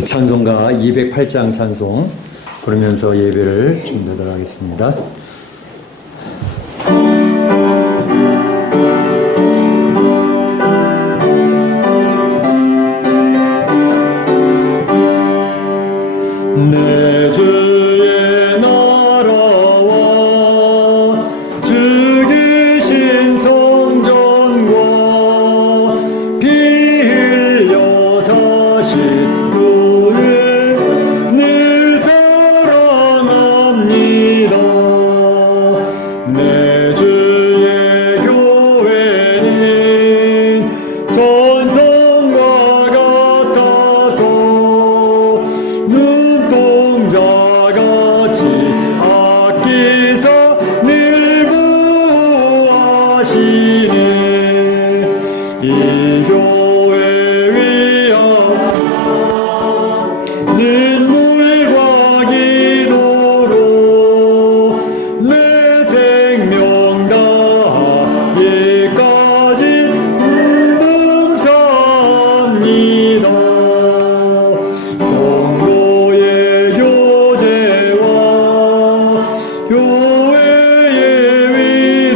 우리 찬송가 208장 찬송 부르면서 예배를 준비하도록 하겠습니다. 내 주의 나라와 주 계신 성전과 피 흘려 사신 늘 사랑합니다. 내 주의 교회는 전성과 같아서 눈동자같이 아끼사 늘 보호하시네. 이 교회 위하여 눈물과 기도로 내 생명 다하기까지 봉사합니다. 성도의 교제와 교회의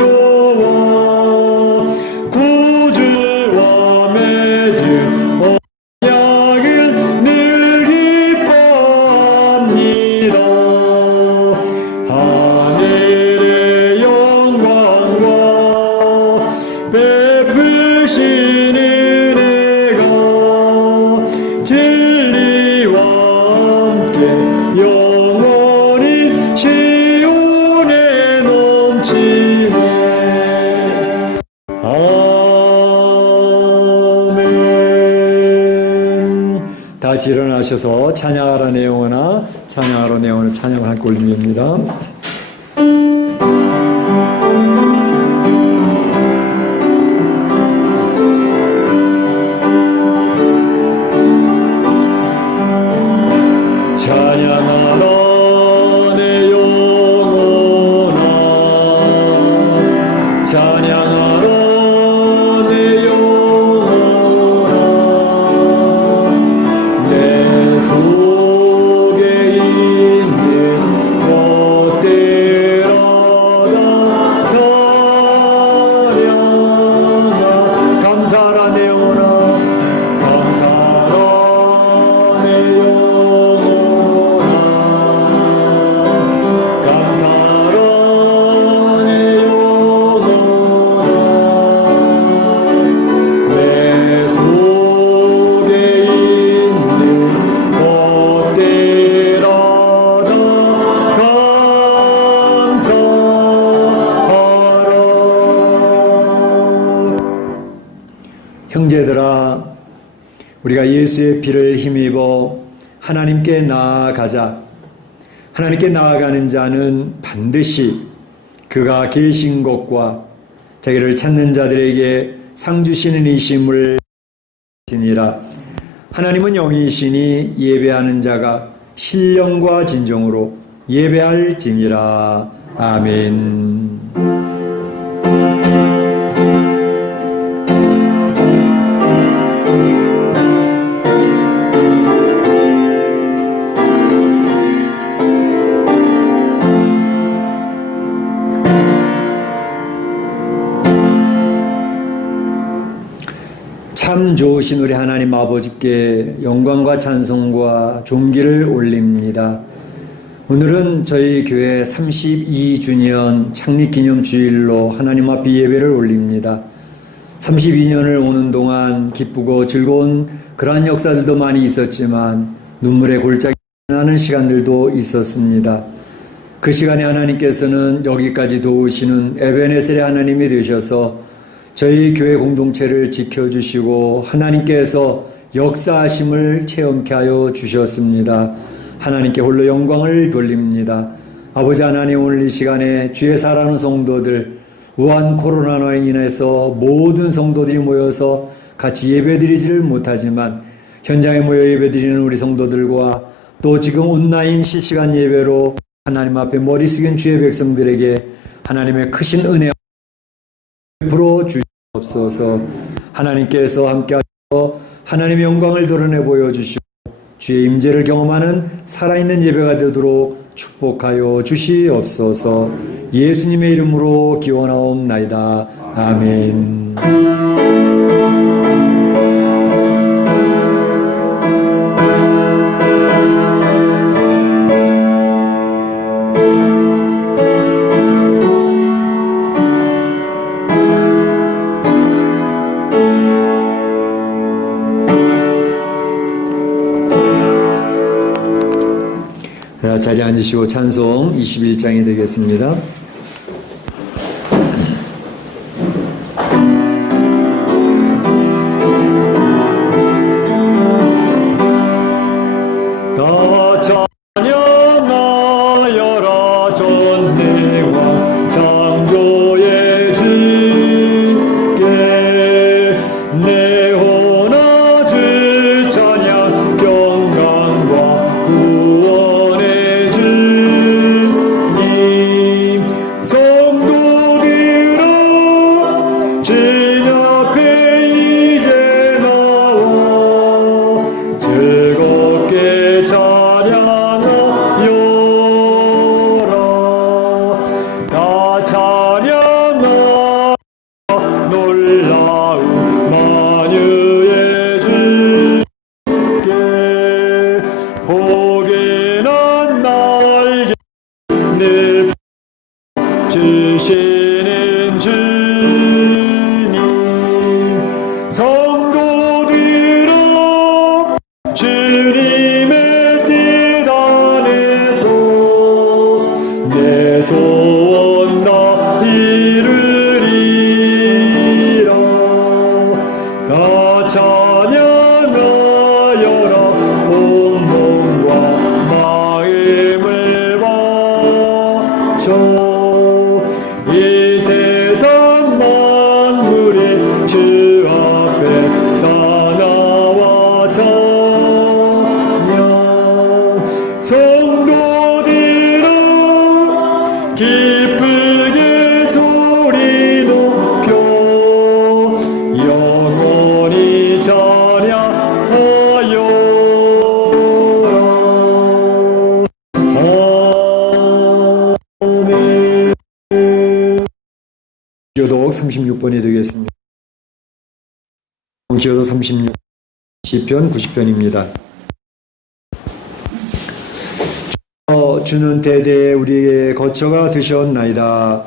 위로와 구주와 맺은 언약을 늘 기뻐합니다. 하늘의 영광과 베푸신 은혜가 진리와 함께 영원히 시온에 넘치네. 아멘. 다 같이 일어나셔서 찬양하라 내 영혼아, 찬양하라 내 영혼아, 찬양을 함께 올립니다. 찬양하라 내 영혼아, 찬양하라 내 영혼아. 내 속에 있는 것들아 찬양하. 감사하라 내 영혼아, 감사하라 내 영혼아, 감사하라 내 영혼아. 내 속에 있는 것들아 다 감사하라. 형제들아, 우리가 예수의 피를 힘입어 하나님께 나아가자. 하나님께 나아가는 자는 반드시 그가 계신 곳과 자기를 찾는 자들에게 상 주시는 이심을 지니라. 하나님은 영이시니 예배하는 자가 신령과 진정으로 예배할지니라. 아멘. 참 좋으신 우리 하나님 아버지께 영광과 찬송과 존귀를 올립니다. 오늘은 저희 교회 32주년 창립기념주일로 하나님 앞에 예배를 올립니다. 32년을 오는 동안 기쁘고 즐거운 그러한 역사들도 많이 있었지만 눈물의 골짜기 나는 시간들도 있었습니다. 그 시간에 하나님께서는 여기까지 도우시는 에베네셀의 하나님이 되셔서 저희 교회 공동체를 지켜주시고 하나님께서 역사하심을 체험케 하여 주셨습니다. 하나님께 홀로 영광을 돌립니다. 아버지 하나님, 오늘 이 시간에 주의 사랑하는 성도들, 우한 코로나로 인해서 모든 성도들이 모여서 같이 예배드리지를 못하지만 현장에 모여 예배드리는 우리 성도들과 또 지금 온라인 실시간 예배로 하나님 앞에 머리 숙인 주의 백성들에게 하나님의 크신 은혜 베풀어 주시옵소서. 하나님께서 함께 하셔서 하나님의 영광을 드러내 보여주시고 주의 임재를 경험하는 살아있는 예배가 되도록 축복하여 주시옵소서. 예수님의 이름으로 기원하옵나이다. 아멘. 자리에 앉으시고 찬송 21장이 되겠습니다. 다 찬양하여라 전능왕 창조의 주께 내 혼아 주 찬양 평강과 구원의 주님 성도들아 주님 앞에 이제 나와 즐겁게 찬양하여라. 다 찬양하라 놀라운 만유의 주께 복이난 날개 늘 주시는 주님 성도들아 주님의 뜻 안에서 내 소원 다 이루리라. 다 찬양하여라 온 몸과 마음을 바쳐 이 세상 만물이 주 앞에 다 나와 찬양 성도들아 기쁘게 소리 높여 영원히 찬양하여라. 아멘. 기도독 36번이 되겠습니다. 기도독 36 시편 90편입니다. 주는 대대에 우리의 거처가 되셨나이다.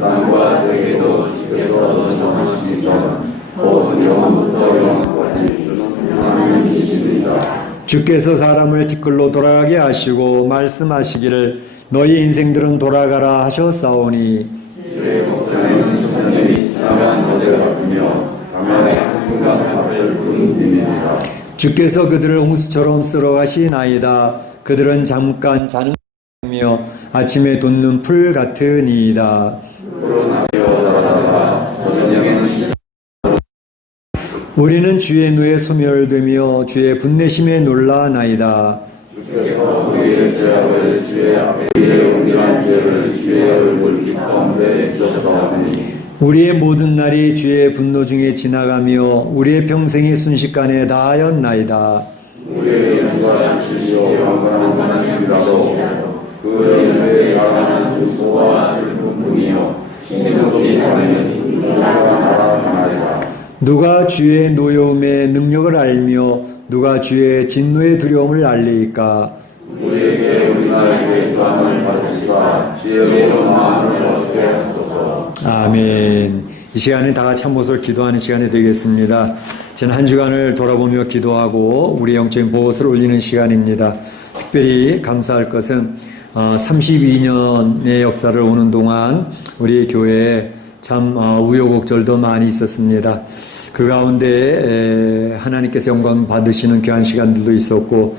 땅과 세계도 집에서 정하시니까 온 영원부터 영원까지 주는 하나님이십니다. 주께서 사람을 티끌로 돌아가게 하시고 말씀하시기를 너희 인생들은 돌아가라 하셨사오니 주의 목전에는 천년이 지나간 어제 같으며 가면의 한순간 같을 뿐입니다. 주께서 그들을 홍수처럼 쓸어가시나이다. 그들은 잠깐 자는 며 아침에 돋는 풀 같으니이다. 우리는 주의 누에 소멸되며 주의 분내심에 놀라나이다. 주께서 우리의 죄악을 주의 앞에 우리의 은밀한 죄를 주의 얼굴 빛 가운데 주셨사오니 우리의 모든 날이 주의 분노 중에 지나가며 우리의 평생이 순식간에 다하였나이다. 우리의 연수와 주시오 영원한 하나님이라도 그 연수에 가라는 수고와 슬픔뿐이요 신속히 당연히 나라나이다. 누가 주의 노여움의 능력을 알며 누가 주의 진노의 두려움을 알리이까. 우리에게 우리나라의 구함을 가르치사 주의 마음을 얻게 하소서. 아멘. 이 시간에 다 같이 한 목소리 기도하는 시간이 되겠습니다. 저는 한 주간을 돌아보며 기도하고 우리 영적인 보고서를 올리는 시간입니다. 특별히 감사할 것은 32년의 역사를 오는 동안 우리 교회에 참 우여곡절도 많이 있었습니다. 그 가운데 하나님께서 영광 받으시는 귀한 시간들도 있었고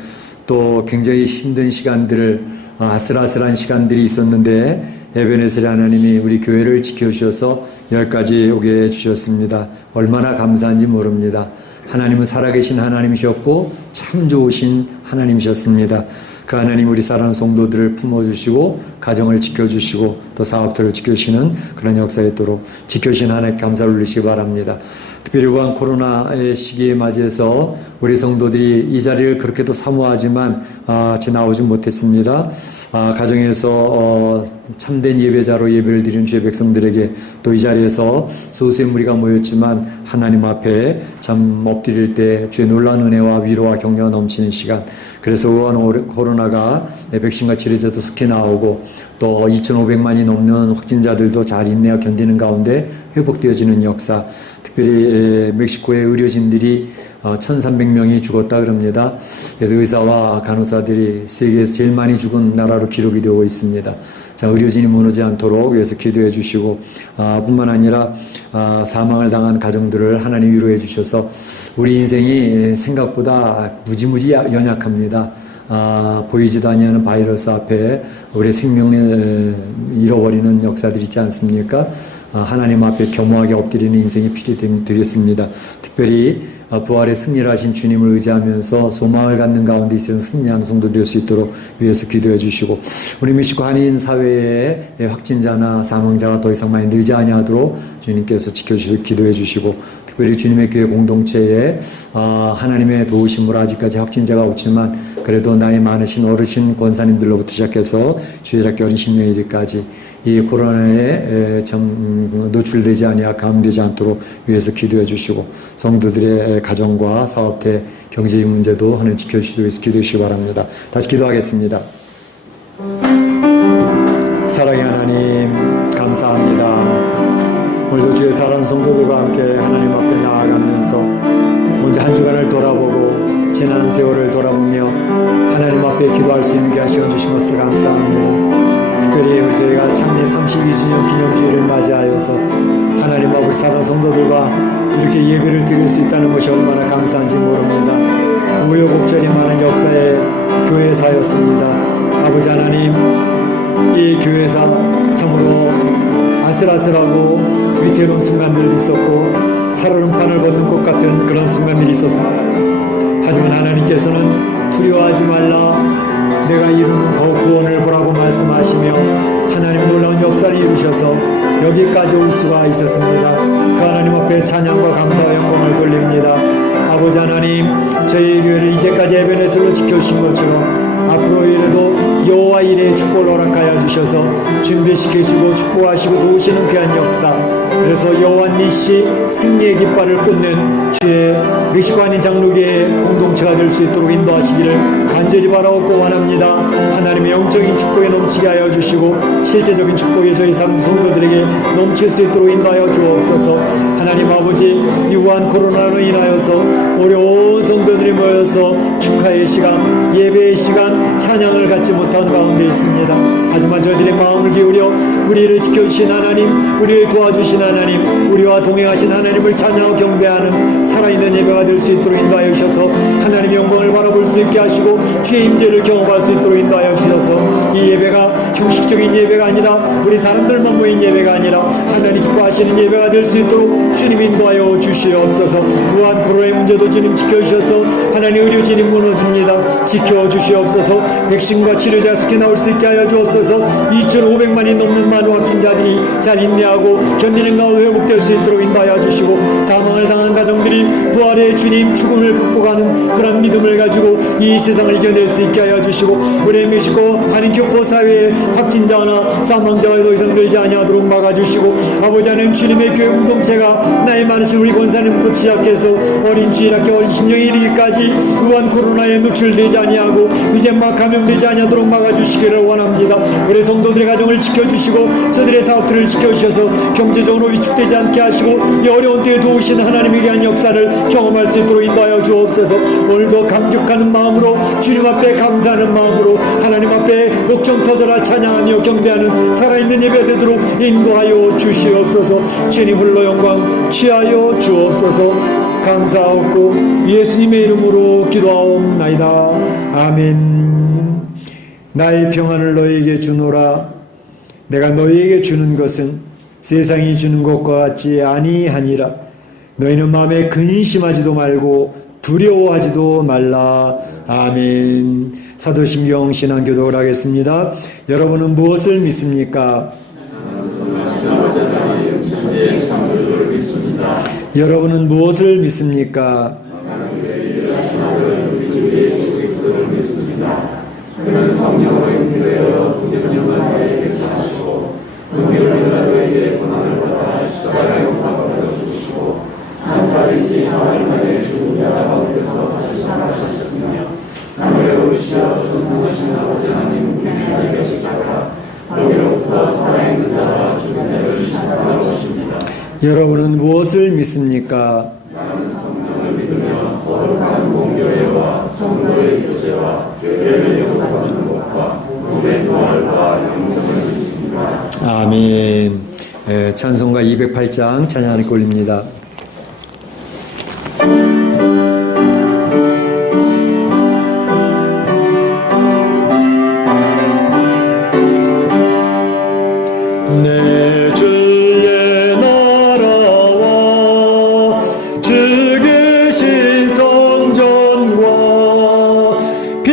또 굉장히 힘든 시간들을 아슬아슬한 시간들이 있었는데 에베네셀 하나님이 우리 교회를 지켜주셔서 여기까지 오게 해주셨습니다. 얼마나 감사한지 모릅니다. 하나님은 살아계신 하나님이셨고 참 좋으신 하나님이셨습니다. 그 하나님 우리 사랑하는 성도들을 품어주시고 가정을 지켜주시고 또 사업들을 지켜주시는 그런 역사에 있도록 지켜주신 하나님께 감사를 올리시기 바랍니다. 특별히 우한 코로나의 시기에 맞이해서 우리 성도들이 이 자리를 그렇게도 사모하지만 지나오지 못했습니다. 가정에서 참된 예배자로 예배를 드리는 주의 백성들에게 또 이 자리에서 소수의 무리가 모였지만 하나님 앞에 참 엎드릴 때 주의 놀라운 은혜와 위로와 격려가 넘치는 시간, 그래서 우한 코로나가 백신과 치료제도 속히 나오고 또 2,500만이 넘는 확진자들도 잘 인내하여 견디는 가운데 회복되어지는 역사, 특별히 멕시코의 의료진들이 1,300명이 죽었다 그럽니다. 그래서 의사와 간호사들이 세계에서 제일 많이 죽은 나라로 기록이 되고 있습니다. 자, 의료진이 무너지지 않도록 위해서 기도해 주시고, 뿐만 아니라 사망을 당한 가정들을 하나님 위로해 주셔서 우리 인생이 생각보다 무지무지 연약합니다. 보이지도 아니하는 바이러스 앞에 우리 생명을 잃어버리는 역사들이 있지 않습니까? 하나님 앞에 겸허하게 엎드리는 인생이 필요되겠습니다. 특별히 부활의 승리를 하신 주님을 의지하면서 소망을 갖는 가운데 있어서 승리하는 성도 될 수 있도록 위해서 기도해 주시고, 우리 멕시코 한인 사회의 확진자나 사망자가 더 이상 많이 늘지 아니하도록 주님께서 지켜주시고 기도해 주시고, 특별히 주님의 교회 공동체에 하나님의 도우심으로 아직까지 확진자가 없지만 그래도 나이 많으신 어르신 권사님들로부터 시작해서 주일학교 어린 신명일까지 이 코로나에 노출되지 아니하 감되지 않도록 위해서 기도해 주시고, 성도들의 가정과 사업체 경제적 문제도 하나님 지켜주시기 위해서 기도해 주시기 바랍니다. 다시 기도하겠습니다. 사랑의 하나님, 감사합니다. 오늘도 주의 사랑하는 성도들과 함께 하나님 앞에 나아가면서 먼저 한 주간을 돌아보고 지난 세월을 돌아보며 하나님 앞에 기도할 수 있는 귀한 시간 주신 것을 감사합니다. 특별히 저희가 창립 32주년 기념주일을 맞이하여서 하나님 앞에 사랑하는 성도들과 이렇게 예배를 드릴 수 있다는 것이 얼마나 감사한지 모릅니다. 우여곡절이 많은 역사의 교회사였습니다. 아버지 하나님, 이 교회사 참으로 아슬아슬하고 위태로운 순간들도 있었고 살얼음판을 걷는 것 같은 그런 순간들이 있었습니다. 하지만 하나님께서는 두려워하지 말라, 내가 이루는 구원을 보라고 말씀하시며 하나님 놀라운 역사를 이루셔서 여기까지 올 수가 있었습니다. 그 하나님 앞에 찬양과 감사와 영광을 돌립니다. 아버지 하나님, 저희 교회를 이제까지 에베네셀로 지켜주신 것처럼 앞으로 이래도 여호와 이레의 축복을 허락하여 주셔서 준비시키시고 축복하시고 도우시는 귀한 역사, 그래서 여호와 니시 승리의 깃발을 꽂는 주의 멕시코 한인 장로교의 공동체가 될 수 있도록 인도하시기를 간절히 바라옵고 원합니다. 하나님의 영적인 축복에 넘치게 하여 주시고 실제적인 축복이 저희 성도들에게 넘칠 수 있도록 인도하여 주옵소서. 하나님 아버지, 유한 코로나로 인하여서 우리 온 성도들이 모여서 축하의 시간, 예배의 시간, 찬양을 갖지 못한 가운데 있습니다. 하지만 저희들의 마음을 기울여 우리를 지켜주신 하나님, 우리를 도와주신 하나님, 우리와 동행하신 하나님을 찬양하고 경배하는 살아있는 예배가 될 수 있도록 인도하여 주셔서 하나님의 영광을 바라볼 수 있게 하시고 주의 임재를 경험할 수 있도록 인도하여 주셔서 이 예배가 형식적인 예배가 아니라 우리 사람들만 모인 예배가 아니라 하나님 기뻐하시는 예배가 될 수 있도록 주님 인도하여 주시옵소서. 무한 코로나의 문제도 주님 지켜주셔서 하나님 의료진이 무너집니다. 지켜주시옵소서. 백신과 치료제가 속히 나올 수 있게 하여 주옵소서. 2,500만이 넘는 많은 확진자들이 잘 인내하고 견디는 가운데 회복될 수 있도록 인도하여 주시고, 사망을 당한 가정들이 부활의 주님 죽음을 극복하는 그런 믿음을 가지고 이 세상을 이겨낼 수 있게 하여 주시고, 우리 멕시코 한인 교포 사회의 확진자나 사망자가 더 이상 늘지 아니하도록 막아주시고, 아버지 하나님, 주님의 교회 공동체가 나이 많으신 우리 권사님부터 시작해서 어린 주일학교 어린 심령에 이르기까지 우한 코로나에 노출되지 아니하고 이제 막 감염되지 아니하도록 막아주시기를 원합니다. 우리 성도들의 가정을 지켜주시고 저들의 사업들을 지켜주셔서 경제적으로 위축되지 않게 하시고 이 어려운 때에 도우신 하나님의 귀한 역사를 경험할 수 있도록 인도하여 주옵소서. 오늘도 감격하는 마음으로 주님 앞에 감사하는 마음으로 하나님 앞에 목청 터져라 찬양하며 경배하는 살아있는 예배 되도록 인도하여 주시옵소서. 주님 홀로 영광 취하여 주옵소서. 감사하옵고 예수님의 이름으로 기도하옵나이다. 아멘. 나의 평안을 너희에게 주노라. 내가 너희에게 주는 것은 세상이 주는 것과 같지 아니하니라. 너희는 마음에 근심하지도 말고 두려워하지도 말라. 아멘. 사도신경 신앙교독을 하겠습니다. 여러분은 무엇을 믿습니까? 여러분은 무엇을 믿습니까? 그는 성령으로 인도되어 부교념을 너희에게 사시고 은혜를 너희에게 고난을 받아 십자가에 못 박아 주시고 산살인지 사흘 만에 죽은 자 가운데서 다시 살아나셨으며 하늘에 오르시어 전능하신 아버지 하나님 우리에게 계시다가 거기로부터 살아있는 자와 죽은 자를 심판하러 오십니다. 여러분은 무엇을 믿습니까? 나는 성령을 믿으며 거룩한 공교회와 성도의 교제와 교회를 영접하는 것과 우리의 부활과 영생을 믿습니다. 아멘. 찬송가 208장 찬양하는 꼴입니다. 내 주의 나라와 주 계신 성전과 피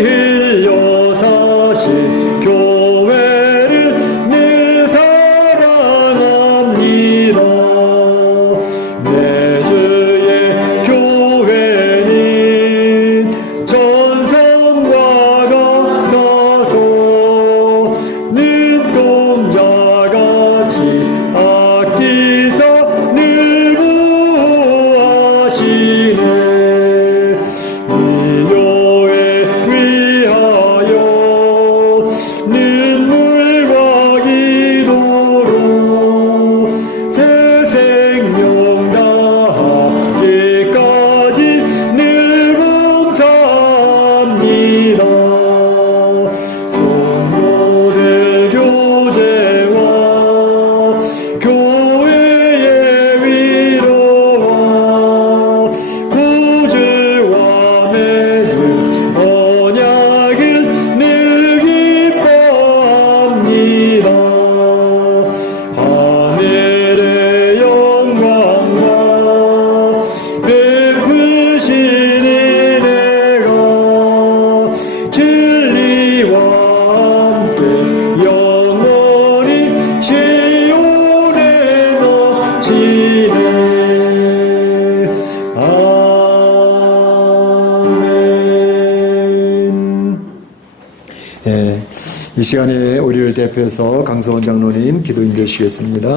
흘려 사신 교회를 늘 사랑합니다. 내 주의 교회는 전성과 같아서 눈동자같이 아끼사 늘 보호하시네. 이 교회 위하여 눈물과 기도로 새 생명 다하기까지 늘 봉사합니다. 성도들 교제와 교회의 위로와 구주와 맺은 언약을 늘 기뻐합니다. 하늘의 영광과 베푸신 은혜가 진리와 함께 영원히 시온에 넘치네. 아멘. 이 시간에 우리를 대표해서 강서원 장로님 기도 인도해 주시겠습니다.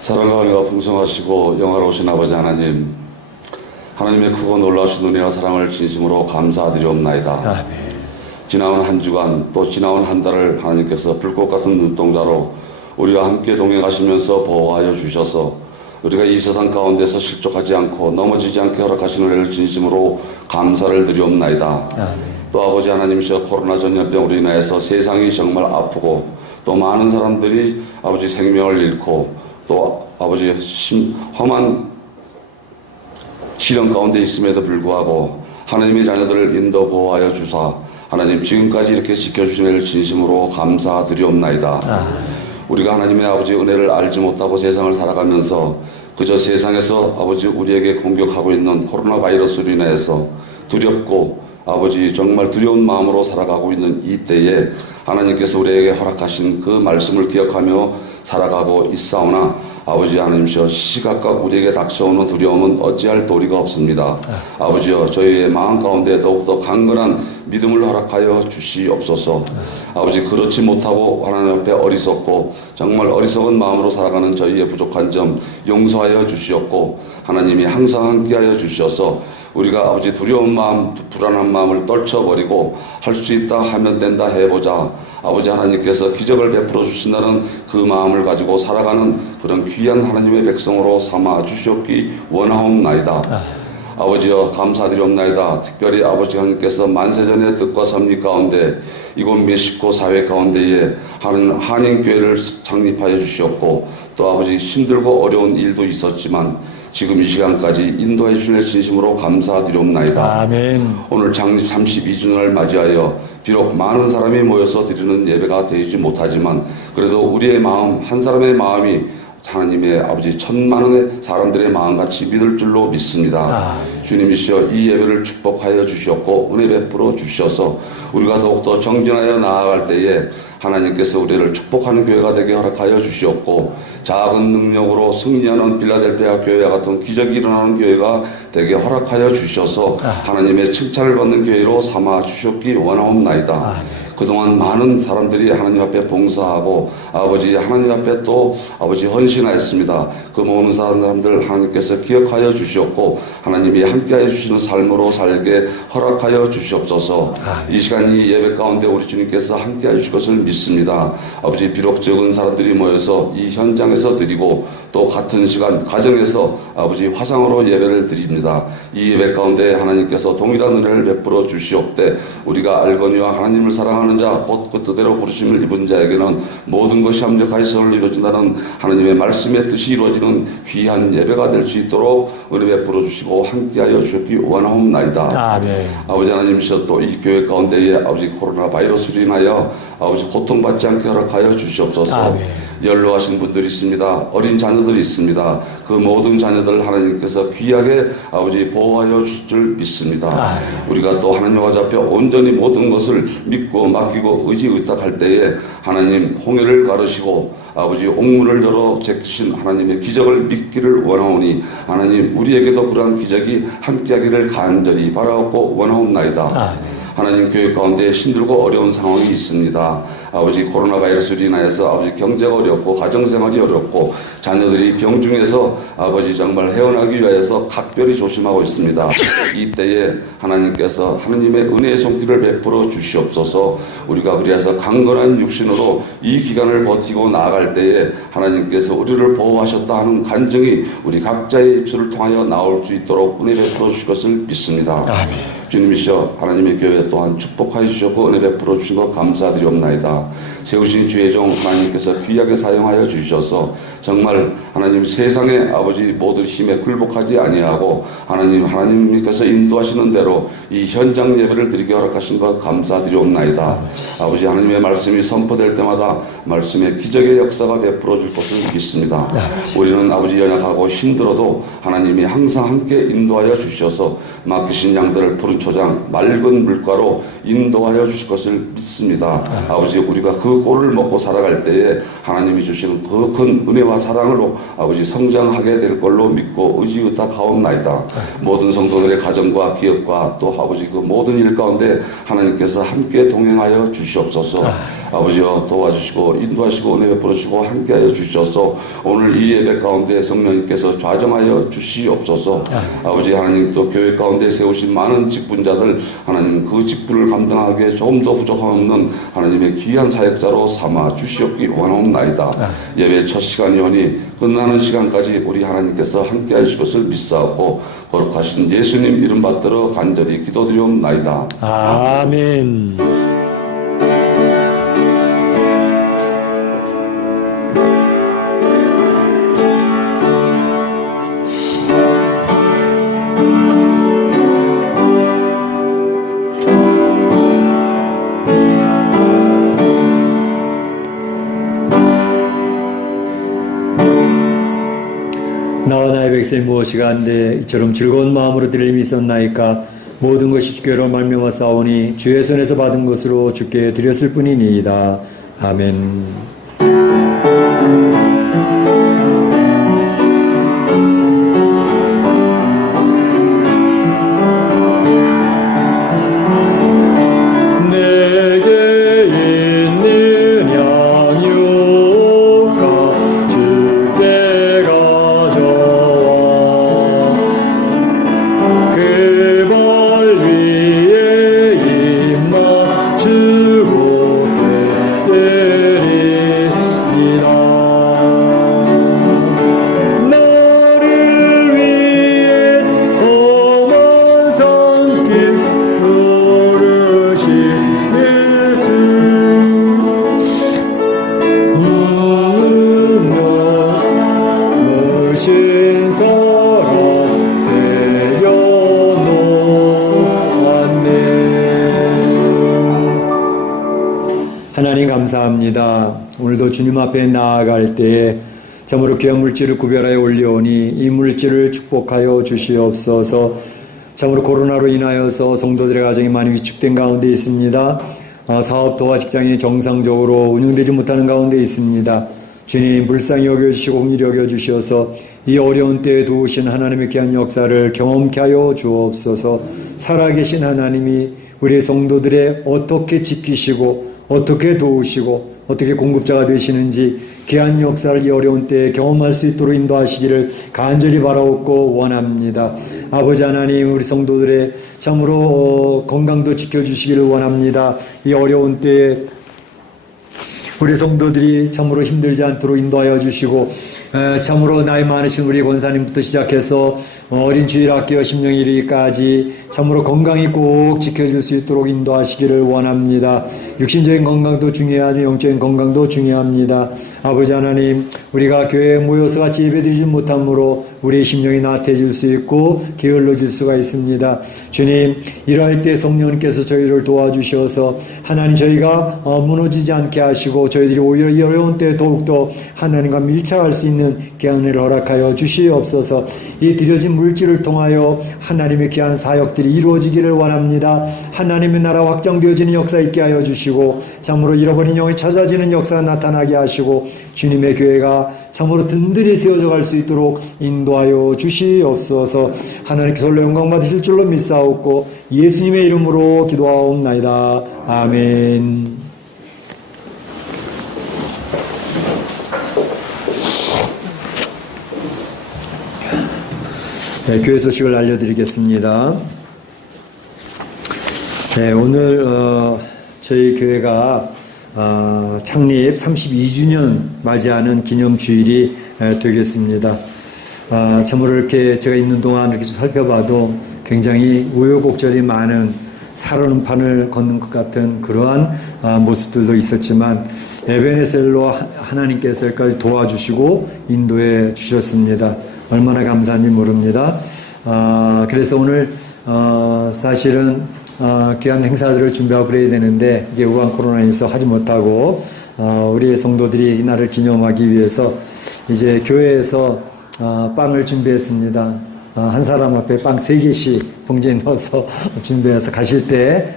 사랑과 은혜가 풍성하시고 영화로우신 아버지 하나님, 하나님의 크고 놀라우신 은혜와 사랑을 진심으로 감사드리옵나이다. 지나온 한 주간 또 지나온 한 달을 하나님께서 불꽃 같은 눈동자로 우리와 함께 동행하시면서 보호하여 주셔서 우리가 이 세상 가운데서 실족하지 않고 넘어지지 않게 허락하신 은혜를 진심으로 감사를 드리옵나이다. 또 아버지 하나님이시여 코로나 전염병으로 인하여서 세상이 정말 아프고 또 많은 사람들이 아버지 생명을 잃고 또 아버지 험한 시련 가운데 있음에도 불구하고 하나님의 자녀들을 인도 보호하여 주사 하나님 지금까지 이렇게 지켜주신 은혜를 진심으로 감사드리옵나이다. 우리가 하나님의 아버지 은혜를 알지 못하고 세상을 살아가면서 그저 세상에서 아버지 우리에게 공격하고 있는 코로나 바이러스로 인해서 두렵고 아버지 정말 두려운 마음으로 살아가고 있는 이 때에 하나님께서 우리에게 허락하신 그 말씀을 기억하며 살아가고 있사오나 아버지 하나님이시여 시시각각 우리에게 닥쳐오는 두려움은 어찌할 도리가 없습니다. 아버지여 저희의 마음 가운데 더욱더 강건한 믿음을 허락하여 주시옵소서. 아버지 그렇지 못하고 하나님 앞에 어리석고 정말 어리석은 마음으로 살아가는 저희의 부족한 점 용서하여 주시옵고 하나님이 항상 함께하여 주셔서 우리가 아버지 두려운 마음, 불안한 마음을 떨쳐버리고 할 수 있다 하면 된다 해보자. 아버지 하나님께서 기적을 베풀어 주신다는 그 마음을 가지고 살아가는 그런 귀한 하나님의 백성으로 삼아 주시옵기 원하옵나이다. 아버지여 감사드리옵나이다. 특별히 아버지 하나님께서 만세전의 뜻과 섭리 가운데 이곳 멕시코 사회 가운데에 한인교회를 창립하여 주시옵고 또 아버지 힘들고 어려운 일도 있었지만 지금 이 시간까지 인도해 주신 진심으로 감사드리옵나이다. 아멘. 오늘 창립 32주년을 맞이하여 비록 많은 사람이 모여서 드리는 예배가 되지 못하지만 그래도 우리의 마음 한 사람의 마음이 하나님의 아버지 천만의 사람들의 마음같이 믿을 줄로 믿습니다. 주님이시여 이 예배를 축복하여 주시옵고 은혜 베풀어 주셔서 우리가 더욱더 정진하여 나아갈 때에 하나님께서 우리를 축복하는 교회가 되게 허락하여 주시옵고 작은 능력으로 승리하는 빌라델피아 교회와 같은 기적이 일어나는 교회가 되게 허락하여 주셔서 하나님의 칭찬을 받는 교회로 삼아 주셨기 원하옵나이다. 그동안 많은 사람들이 하나님 앞에 봉사하고 아버지 하나님 앞에 또 아버지 헌신하였습니다. 그 모든 사람들 하나님께서 기억하여 주시옵고 하나님이 함께하여 주시는 삶으로 살게 허락하여 주시옵소서. 이 시간 이 예배 가운데 우리 주님께서 함께하여 주실 것을 믿습니다. 아버지 비록 적은 사람들이 모여서 이 현장에서 드리고 또 같은 시간 가정에서 아버지 화상으로 예배를 드립니다. 이 예배 가운데 하나님께서 동일한 은혜를 베풀어 주시옵되 우리가 알거니와 하나님을 사랑하는 자 곧 그 뜻대로 부르심을 입은 자에게는 모든 것이 합력하여 선을 이루어진다는 하나님의 말씀의 뜻이 이루어지는 귀한 예배가 될 수 있도록 은혜 베풀어 주시고 함께하여 주셨기 원하옵나이다. 아멘. 아버지 하나님이시여 또 이 교회 가운데에 아버지 코로나 바이러스로 인하여 아버지 고통받지 않게 허락하여 주시옵소서. 아멘. 연로하신 분들이 있습니다. 어린 자녀들이 있습니다. 그 모든 자녀들 하나님께서 귀하게 아버지 보호하여 주실 줄 믿습니다. 우리가 또 하나님과 잡혀 온전히 모든 것을 믿고 맡기고 의지의탁할 때에 하나님 홍해를 가르시고 아버지 옥문을 열어 제키신 하나님의 기적을 믿기를 원하오니 하나님 우리에게도 그러한 기적이 함께하기를 간절히 바라옵고 원하옵나이다. 하나님 교회 가운데 힘들고 어려운 상황이 있습니다. 아버지 코로나 바이러스로 인하여서 아버지 경제가 어렵고 가정생활이 어렵고 자녀들이 병중에서 아버지 정말 헤어나기 위하여서 각별히 조심하고 있습니다. 이때에 하나님께서 하나님의 은혜의 손길을 베풀어 주시옵소서. 우리가 그리하여 강건한 육신으로 이 기간을 버티고 나아갈 때에 하나님께서 우리를 보호하셨다 하는 간증이 우리 각자의 입술을 통하여 나올 수 있도록 은혜 베풀어 주실 것을 믿습니다. 아멘. 주님이시여 하나님의 교회 또한 축복하여 주셨고 은혜 베풀어 주신 것 감사드리옵나이다. 세우신 주의 종 하나님께서 귀하게 사용하여 주셔서 정말 하나님 세상의 아버지 모든 힘에 굴복하지 아니하고 하나님께서 인도하시는 대로 이 현장 예배를 드리게 허락하신 것 감사드리옵나이다. 아버지 하나님의 말씀이 선포될 때마다 말씀의 기적의 역사가 베풀어 줄 것을 믿습니다. 우리는 아버지 연약하고 힘들어도 하나님이 항상 함께 인도하여 주셔서 맡기신 양들을 푸른 초장 맑은 물가로 인도하여 주실 것을 믿습니다. 아버지 우리가 그 꼴을 먹고 살아갈 때에 하나님이 주시는 그 큰 은혜와 사랑으로 아버지 성장하게 될 걸로 믿고 의지의탁하옵나이다. 모든 성도들의 가정과 기업과 또 아버지 그 모든 일 가운데 하나님께서 함께 동행하여 주시옵소서. 아버지여 도와주시고 인도하시고 은혜 베풀어 주시고 함께하여 주셔서 오늘 이 예배 가운데 성령님께서 좌정하여 주시옵소서. 아버지 하나님 또 교회 가운데 세우신 많은 직분자들 하나님 그 직분을 감당하기에 조금 더 부족함 없는 하나님의 귀한 사역자로 삼아 주시옵기 원하옵나이다. 예배 첫 시간이오니 끝나는 시간까지 우리 하나님께서 함께하여 주실 것을 믿사옵고 거룩하신 예수님 이름 받들어 간절히 기도드리옵나이다. 아멘. 나와 나의 백성이 무엇이가 한데 이처럼 즐거운 마음으로 드림이 있었나이까. 모든 것이 주께로 말미암아 싸우니 주의 손에서 받은 것으로 주께 드렸을 뿐이니이다. 아멘. 하나님 감사합니다. 오늘도 주님 앞에 나아갈 때에 참으로 귀한 물질을 구별하여 올려오니 이 물질을 축복하여 주시옵소서. 참으로 코로나로 인하여서 성도들의 가정이 많이 위축된 가운데 있습니다. 사업도와 직장이 정상적으로 운영되지 못하는 가운데 있습니다. 주님 불쌍히 여겨주시고 긍휼히 여겨주시어서 이 어려운 때에 도우신 하나님의 귀한 역사를 경험케 하여 주옵소서. 살아계신 하나님이 우리 성도들의 어떻게 지키시고 어떻게 도우시고 어떻게 공급자가 되시는지 귀한 역사를 이 어려운 때에 경험할 수 있도록 인도하시기를 간절히 바라옵고 원합니다. 아버지 하나님 우리 성도들의 참으로 건강도 지켜주시기를 원합니다. 이 어려운 때에 우리 성도들이 참으로 힘들지 않도록 인도하여 주시고 참으로 나이 많으신 우리 권사님부터 시작해서 어린 주일학교 심령이 이르기까지 참으로 건강히 꼭 지켜줄 수 있도록 인도하시기를 원합니다. 육신적인 건강도 중요하지만 영적인 건강도 중요합니다. 아버지 하나님 우리가 교회에 모여서 같이 예배드리지 못함으로 우리의 심령이 나태해질 수 있고 게을러질 수가 있습니다. 주님 이러할 때 성령님께서 저희를 도와주셔서 하나님 저희가 무너지지 않게 하시고 저희들이 오히려 이 어려운 때에 더욱더 하나님과 밀착할 수 있는 귀한 은혜를 허락하여 주시옵소서. 이 드려진 물질을 통하여 하나님의 귀한 사역들이 이루어지기를 원합니다. 하나님의 나라 확장되어지는 역사 있게 하여 주시고 참으로 잃어버린 영이 찾아지는 역사가 나타나게 하시고 주님의 교회가 참으로 든든히 세워져 갈 수 있도록 인도하여 주시옵소서. 하나님께서 홀로 영광 받으실 줄로 믿사옵고 예수님의 이름으로 기도하옵나이다. 아멘. 네, 교회 소식을 알려드리겠습니다. 네, 오늘 저희 교회가 창립 32주년 맞이하는 기념주일이 되겠습니다. 참으로 이렇게 제가 있는 동안 이렇게 좀 살펴봐도 굉장히 우여곡절이 많은 살아오는 판을 걷는 것 같은 그러한 모습들도 있었지만 에베네셀로 하나님께서 여기까지 도와주시고 인도해 주셨습니다. 얼마나 감사한지 모릅니다. 그래서 오늘 사실은 귀한 행사들을 준비하고 그래야 되는데 이게 우한 코로나에서 하지 못하고 우리 성도들이 이날을 기념하기 위해서 이제 교회에서 빵을 준비했습니다. 한 사람 앞에 빵 3개씩 봉지에 넣어서 준비해서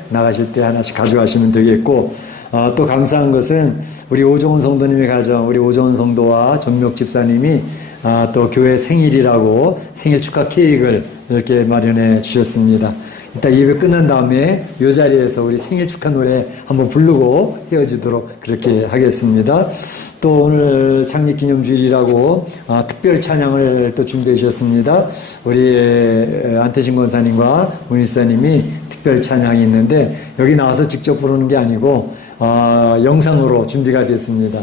나가실 때 하나씩 가져가시면 되겠고, 또 감사한 것은 우리 오정원 성도님의 가정, 우리 오정원 성도와 전묘 집사님이 또 교회 생일이라고 생일 축하 케이크를 이렇게 마련해 주셨습니다. 이따 예배 끝난 다음에 이 자리에서 우리 생일 축하 노래 한번 부르고 헤어지도록 그렇게 하겠습니다. 또 오늘 창립 기념주일이라고 특별 찬양을 또 준비해 주셨습니다. 우리 안태진 권사님과 문일사님이 특별 찬양이 있는데 여기 나와서 직접 부르는 게 아니고 영상으로 준비가 됐습니다.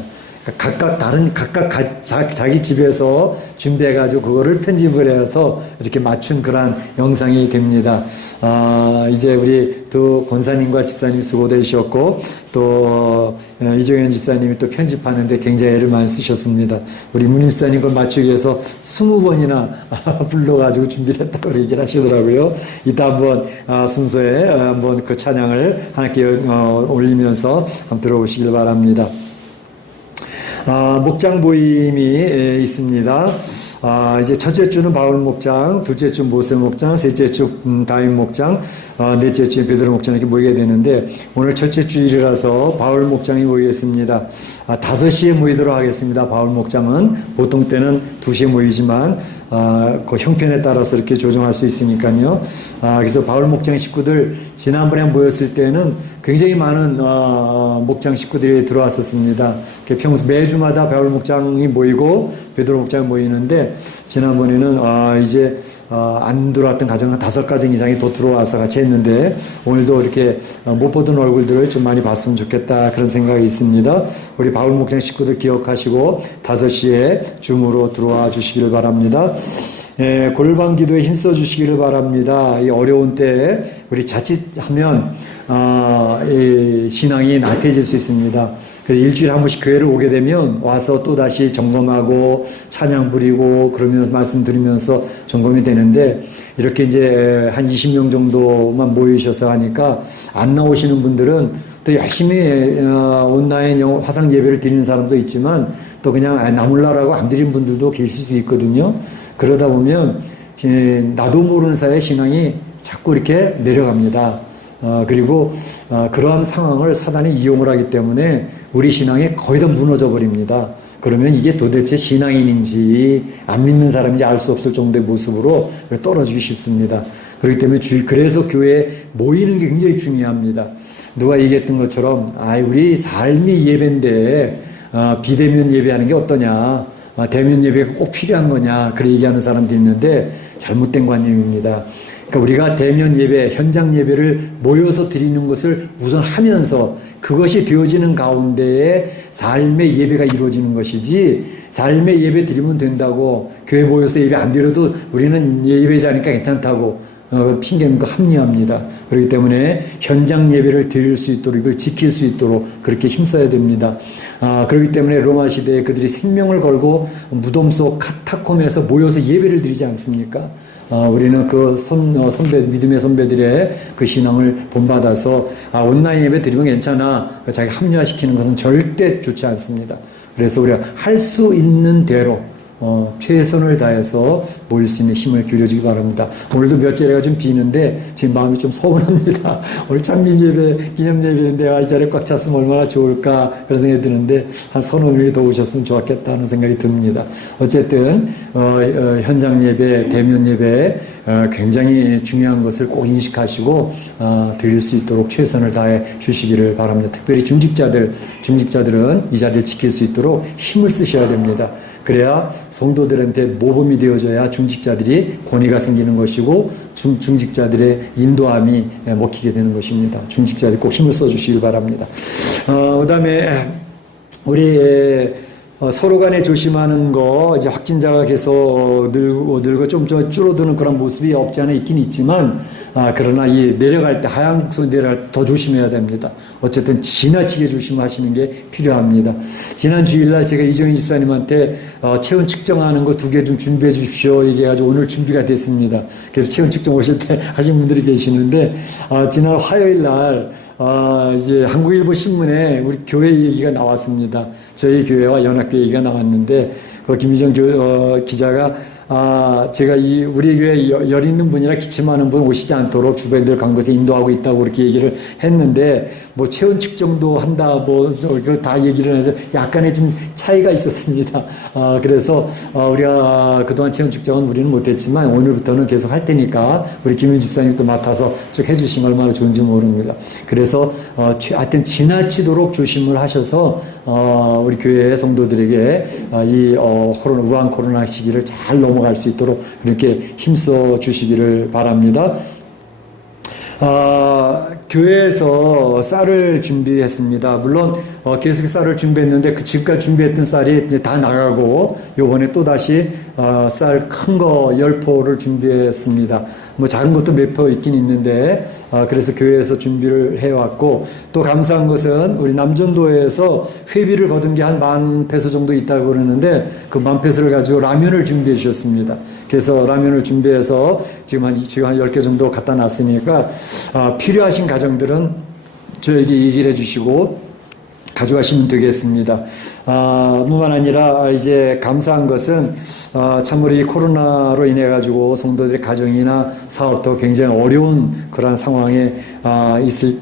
각각 자기 집에서 준비해가지고 그거를 편집을 해서 이렇게 맞춘 그런 영상이 됩니다. 이제 우리 두 권사님과 집사님 수고되셨고, 또 이정현 집사님이 또 편집하는데 굉장히 애를 많이 쓰셨습니다. 우리 문인 집사님 걸 맞추기 위해서 20번이나 불러가지고 준비를 했다고 얘기를 하시더라고요. 이따 한번 순서에 한번 그 찬양을 하나님께 올리면서 한번 들어보시길 바랍니다. 목장 모임이 있습니다. 이제 첫째 주는 바울 목장, 둘째 주 모세 목장, 셋째 주 다윗 목장, 넷째 주에 베드로 목장 이렇게 모이게 되는데 오늘 첫째 주일이라서 바울 목장이 모이겠습니다. 5시에 모이도록 하겠습니다. 바울 목장은 보통 때는 2시에 모이지만 그 형편에 따라서 이렇게 조정할 수 있으니까요. 그래서 바울 목장 식구들 지난번에 모였을 때는 굉장히 많은 목장 식구들이 들어왔었습니다. 평소 매주마다 바울 목장이 모이고 베드로 목장이 모이는데 지난번에는 이제 안 들어왔던 가정 한 5가정 이상이 더 들어와서 같이 했는데 오늘도 이렇게 못 보던 얼굴들을 좀 많이 봤으면 좋겠다 그런 생각이 있습니다. 우리 바울 목장 식구들 기억하시고 5시에 줌으로 들어와 주시기를 바랍니다. 골방 기도에 힘써 주시기를 바랍니다. 이 어려운 때에 우리 자칫하면 이 신앙이 나태해질 수 있습니다. 일주일에 한 번씩 교회를 오게 되면 와서 또 다시 점검하고 찬양 부리고 그러면서 말씀 드리면서 점검이 되는데 이렇게 이제 한 20명 정도만 모이셔서 하니까 안 나오시는 분들은 또 열심히 온라인 화상 예배를 드리는 사람도 있지만 또 그냥 나몰라라고 안 드리는 분들도 계실 수 있거든요. 그러다 보면 나도 모르는 사이에 신앙이 자꾸 이렇게 내려갑니다. 그리고 그러한 상황을 사단이 이용을 하기 때문에 우리 신앙이 거의 다 무너져 버립니다. 그러면 이게 도대체 신앙인인지 안 믿는 사람인지 알 수 없을 정도의 모습으로 떨어지기 쉽습니다. 그렇기 때문에 그래서 교회에 모이는 게 굉장히 중요합니다. 누가 얘기했던 것처럼 우리 삶이 예배인데 비대면 예배하는 게 어떠냐, 대면 예배가 꼭 필요한 거냐, 그렇게 얘기하는 사람도 있는데 잘못된 관념입니다. 그러니까 우리가 대면 예배, 현장 예배를 모여서 드리는 것을 우선 하면서 그것이 되어지는 가운데에 삶의 예배가 이루어지는 것이지, 삶의 예배 드리면 된다고 교회 모여서 예배 안 드려도 우리는 예배자니까 괜찮다고 핑계는 거 합리화합니다. 그렇기 때문에 현장 예배를 드릴 수 있도록, 이걸 지킬 수 있도록 그렇게 힘써야 됩니다. 그렇기 때문에 로마 시대에 그들이 생명을 걸고 무덤 속 카타콤에서 모여서 예배를 드리지 않습니까? 우리는 그 믿음의 선배들의 그 신앙을 본받아서 온라인 예배 드리면 괜찮아, 자기 합리화시키는 것은 절대 좋지 않습니다. 그래서 우리가 할 수 있는 대로 최선을 다해서 모일 수 있는 힘을 기울여주기 바랍니다. 오늘도 몇째가 좀 비는데 지금 마음이 좀 서운합니다. 오늘 창립 예배, 기념 예배인데 이 자리에 꽉 찼으면 얼마나 좋을까 그런 생각이 드는데 한 서너 명이 더 오셨으면 좋았겠다는 생각이 듭니다. 어쨌든 현장 예배, 대면 예배 굉장히 중요한 것을 꼭 인식하시고 드릴 수 있도록 최선을 다해 주시기를 바랍니다. 특별히 중직자들은 이 자리를 지킬 수 있도록 힘을 쓰셔야 됩니다. 그래야 성도들한테 모범이 되어져야 중직자들이 권위가 생기는 것이고 중직자들의 인도함이 먹히게 되는 것입니다. 중직자들이 꼭 힘을 써주시길 바랍니다. 그 다음에 우리 서로 간에 조심하는 거, 이제 확진자가 계속 늘고 좀 줄어드는 그런 모습이 없지 않아 있긴 있지만, 그러나 이 내려갈 때, 하얀 곡선 내려갈 때 더 조심해야 됩니다. 어쨌든 지나치게 조심하시는 게 필요합니다. 지난 주일날 제가 이종인 집사님한테 체온 측정하는 거 2개 좀 준비해 주십시오 얘기해가지고 오늘 준비가 됐습니다. 그래서 체온 측정 오실 때 하신 분들이 계시는데, 지난 화요일날 이제 한국일보 신문에 우리 교회 얘기가 나왔습니다. 저희 교회와 연합교회 얘기가 나왔는데, 그 김희정 기자가, 제가 우리 교회 열 있는 분이라 기침하는 분 오시지 않도록 주변들 간 곳에 인도하고 있다고 그렇게 얘기를 했는데, 뭐 체온 측정도 한다, 다 얘기를 해서 약간의 좀 차이가 있었습니다. 그래서 우리가 그동안 체온 측정은 우리는 못했지만 오늘부터는 계속 할 테니까 우리 김윤 집사님도 맡아서 쭉 해주시면 얼마나 좋은지 모릅니다. 그래서 하여튼 지나치도록 조심을 하셔서 우리 교회 성도들에게 이 우한 코로나 시기를 잘 넘어갈 수 있도록 이렇게 힘써 주시기를 바랍니다. 교회에서 쌀을 준비했습니다. 물론 계속 쌀을 준비했는데 그 지금까지 준비했던 쌀이 이제 다 나가고 요번에 또 다시 쌀 큰 거 10포를 준비했습니다. 뭐 작은 것도 몇 포 있긴 있는데 그래서 교회에서 준비를 해왔고, 또 감사한 것은 우리 남전도에서 회비를 거둔 게 한 10,000페소 정도 있다고 그러는데 그 10,000페소를 가지고 라면을 준비해 주셨습니다. 그래서 라면을 준비해서 지금 한 10개 정도 갖다 놨으니까 필요하신 가정들은 저에게 얘기를 해주시고 가져가시면 되겠습니다. 뿐만 아니라 이제 감사한 것은 참으로 이 코로나로 인해 가지고 성도들의 가정이나 사업도 굉장히 어려운 그러한 상황에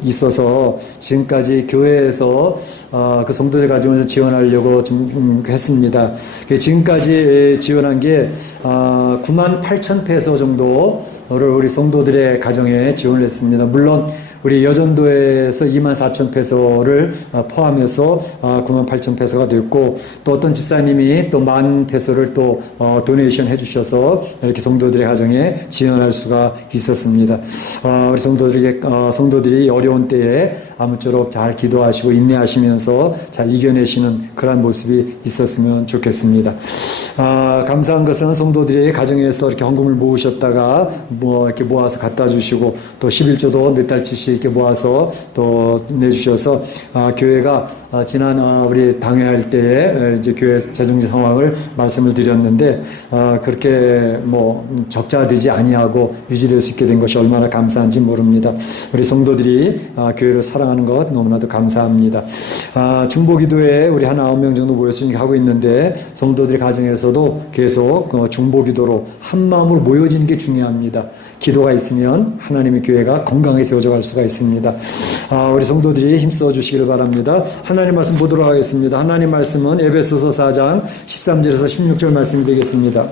있어서 지금까지 교회에서 그 성도들 가정을 지원하려고 좀 했습니다. 지금까지 지원한 게 98,000페소 정도를 우리 성도들의 가정에 지원을 했습니다. 물론 우리 여전도에서 24,000페소를 포함해서 98,000페소가 됐고, 또 어떤 집사님이 또 10,000페소를 또 도네이션 해주셔서 이렇게 성도들의 가정에 지원할 수가 있었습니다. 우리 성도들이 어려운 때에 아무쪼록 잘 기도하시고 인내하시면서 잘 이겨내시는 그런 모습이 있었으면 좋겠습니다. 감사한 것은 성도들이 가정에서 이렇게 헌금을 모으셨다가 이렇게 모아서 갖다 주시고, 또 11조도 몇 달치씩 이렇게 모아서 또 내주셔서 교회가 지난 우리 당회할 때에 이제 교회 재정지 상황을 말씀을 드렸는데 그렇게 뭐 적자되지 아니하고 유지될 수 있게 된 것이 얼마나 감사한지 모릅니다. 우리 성도들이 교회를 사랑하는 것 너무나도 감사합니다. 중보기도에 우리 한 9명 정도 모였으니 하고 있는데 성도들이 가정에서도 계속 중보기도로 한 마음으로 모여지는 게 중요합니다. 기도가 있으면 하나님의 교회가 건강하게 세워져 갈 수가 있습니다. 우리 성도들이 힘써 주시기를 바랍니다. 하나님 말씀 보도록 하겠습니다. 하나님 말씀은 에베소서 4장 13절에서 16절 말씀이 되겠습니다.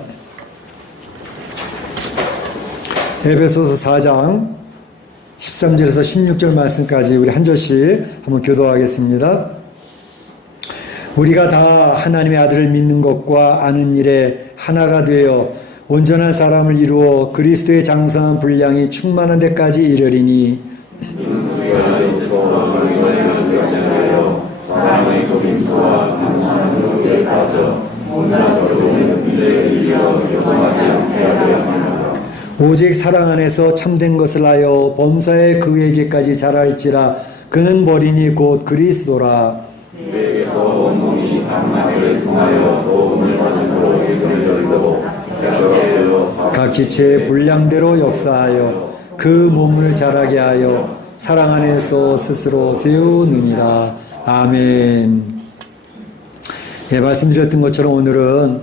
에베소서 4장 13절에서 16절 말씀까지 우리 한 절씩 한번 교도하겠습니다. 우리가 다 하나님의 아들을 믿는 것과 아는 일에 하나가 되어 온전한 사람을 이루어 그리스도의 장성한 분량이 충만한 데까지 이르리니 사랑의 속임수와 감사하는 용기에 빠져 온갖 어려움의 문제에 이르러 용서하지 않게 하려 합니다. 오직 사랑 안에서 참된 것을 하여 범사에 그에게까지 자랄지라. 그는 머리니 곧 그리스도라. 이에게서 온몸이 각마디를 통하여 도움을 받음으로 예수를 열고 각 지체의 분량대로 역사하여 그 몸을 자라게 하여 사랑 안에서 스스로 세우느니라. 아멘. 예, 말씀드렸던 것처럼 오늘은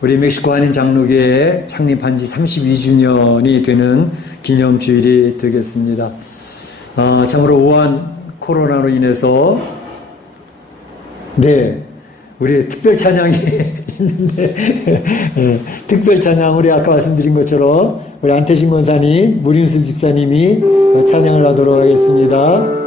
우리 멕시코 한인 장로교회 창립한 지 32주년이 되는 기념주일이 되겠습니다. 참으로 우한 코로나로 인해서 우리 특별 찬양이 있는데 특별 찬양 우리 아까 말씀드린 것처럼 우리 안태진 권사님, 무린수 집사님이 찬양을 하도록 하겠습니다.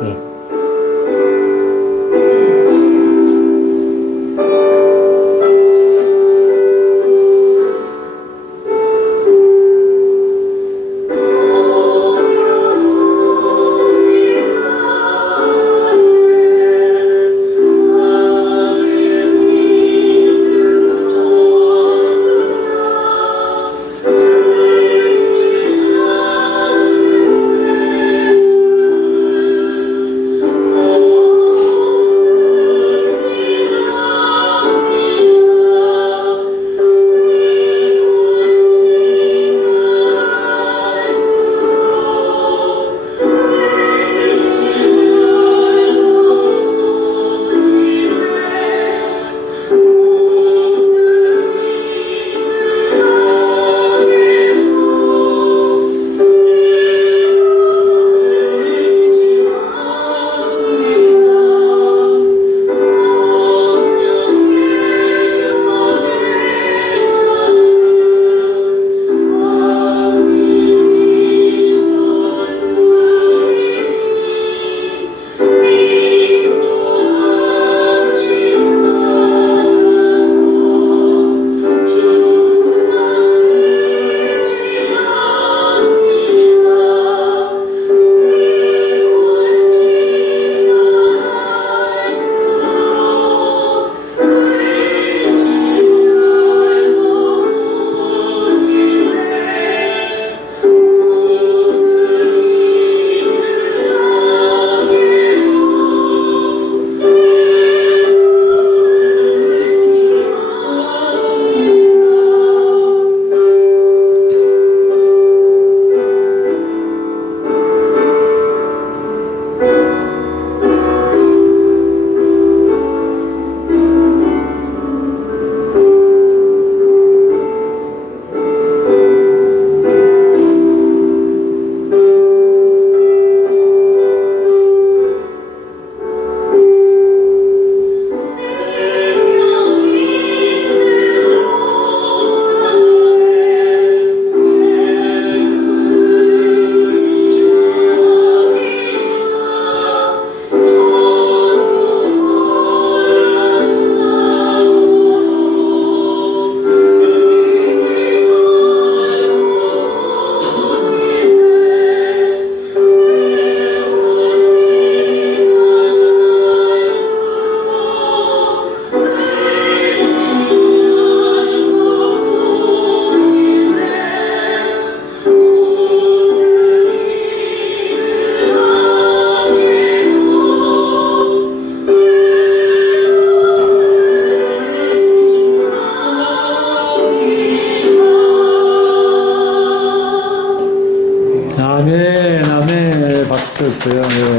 멋있어요. 예.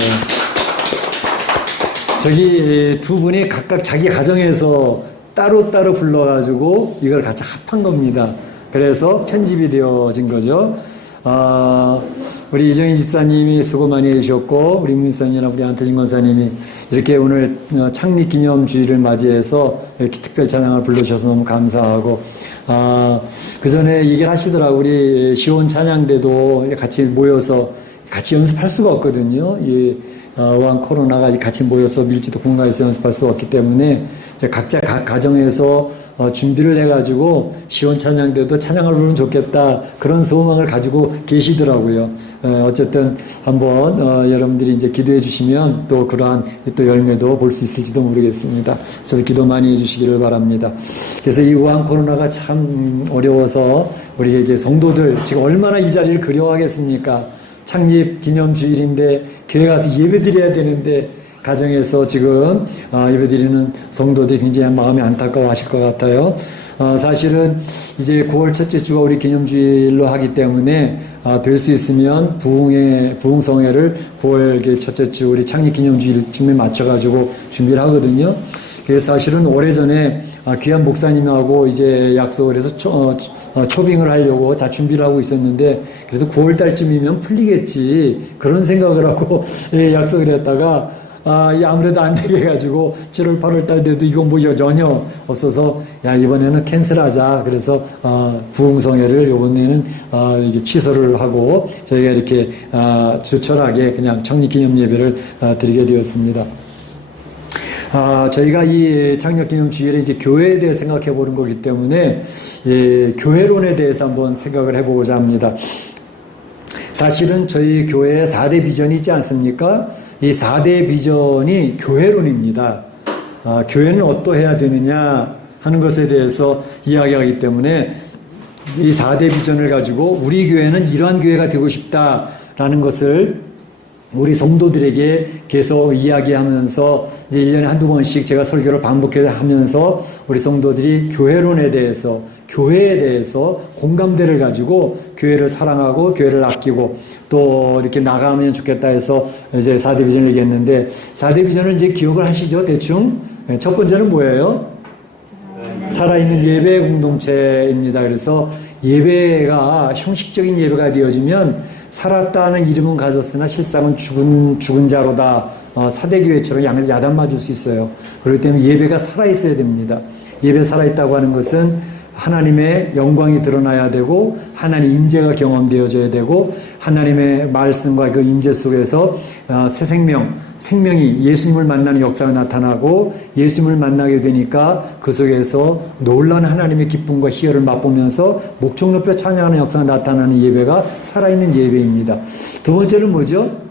저기 두 분이 각각 자기 가정에서 따로따로 불러가지고 이걸 같이 합한 겁니다. 그래서 편집이 되어진 거죠. 우리 이정희 집사님이 수고 많이 해주셨고, 우리 문사님이나 우리 안태진 권사님이 이렇게 오늘 창립기념주의를 맞이해서 이렇게 특별 찬양을 불러주셔서 너무 감사하고, 그 전에 얘기를 하시더라고. 우리 시온 찬양대도 같이 모여서 같이 연습할 수가 없거든요. 이 우한 코로나가 같이 모여서 밀지도 공간에서 연습할 수가 없기 때문에 각자 각 가정에서 준비를 해가지고 시온 찬양대도 찬양을 부르면 좋겠다, 그런 소망을 가지고 계시더라고요. 어쨌든 한번 여러분들이 이제 기도해 주시면 또 그러한 또 열매도 볼 수 있을지도 모르겠습니다. 저도 기도 많이 해주시기를 바랍니다. 그래서 이 우한 코로나가 참 어려워서 우리에게 성도들 지금 얼마나 이 자리를 그리워하겠습니까? 창립 기념주일인데 교회 가서 예배 드려야 되는데 가정에서 지금 예배 드리는 성도들이 굉장히 마음이 안타까워 하실 것 같아요. 사실은 이제 9월 첫째 주가 우리 기념주일로 하기 때문에 될 수 있으면 부흥성회를 9월 첫째 주 우리 창립 기념주일쯤에 맞춰가지고 준비를 하거든요. 그래서 사실은 오래전에 귀한 목사님하고 이제 약속을 해서 초빙을 하려고 다 준비를 하고 있었는데, 그래도 9월 달쯤이면 풀리겠지, 그런 생각을 하고 약속을 했다가 아무래도 안 되게 해가지고 7월 8월 달 돼도 이건 뭐 전혀 없어서 이번에는 캔슬하자. 그래서 부흥성회를 이번에는 이게 취소를 하고 저희가 이렇게 조촐하게 그냥 창립기념 예배를 드리게 되었습니다. 저희가 이 창립기념주일에 이제 교회에 대해 생각해 보는 거기 때문에 교회론에 대해서 한번 생각을 해보고자 합니다. 사실은 저희 교회에 4대 비전이 있지 않습니까? 이 4대 비전이 교회론입니다. 교회는 어떠해야 되느냐 하는 것에 대해서 이야기하기 때문에 이 4대 비전을 가지고 우리 교회는 이러한 교회가 되고 싶다라는 것을 우리 성도들에게 계속 이야기하면서 이제 1년에 한두 번씩 제가 설교를 반복해서 하면서 우리 성도들이 교회론에 대해서, 교회에 대해서 공감대를 가지고 교회를 사랑하고 교회를 아끼고 또 이렇게 나가면 좋겠다 해서 이제 4대 비전을 얘기했는데, 4대 비전을 이제 기억을 하시죠, 대충? 첫 번째는 뭐예요? 살아있는 예배 공동체입니다. 그래서 예배가 형식적인 예배가 되어지면 살았다는 이름은 가졌으나 실상은 죽은 자로다. 사대교회처럼 야단 맞을 수 있어요. 그렇기 때문에 예배가 살아있어야 됩니다. 예배 살아있다고 하는 것은 하나님의 영광이 드러나야 되고 하나님 임재가 경험되어져야 되고 하나님의 말씀과 그 임재 속에서 새 생명이 예수님을 만나는 역사가 나타나고 예수님을 만나게 되니까 그 속에서 놀라운 하나님의 기쁨과 희열을 맛보면서 목청 높여 찬양하는 역사가 나타나는 예배가 살아있는 예배입니다. 두 번째는 뭐죠?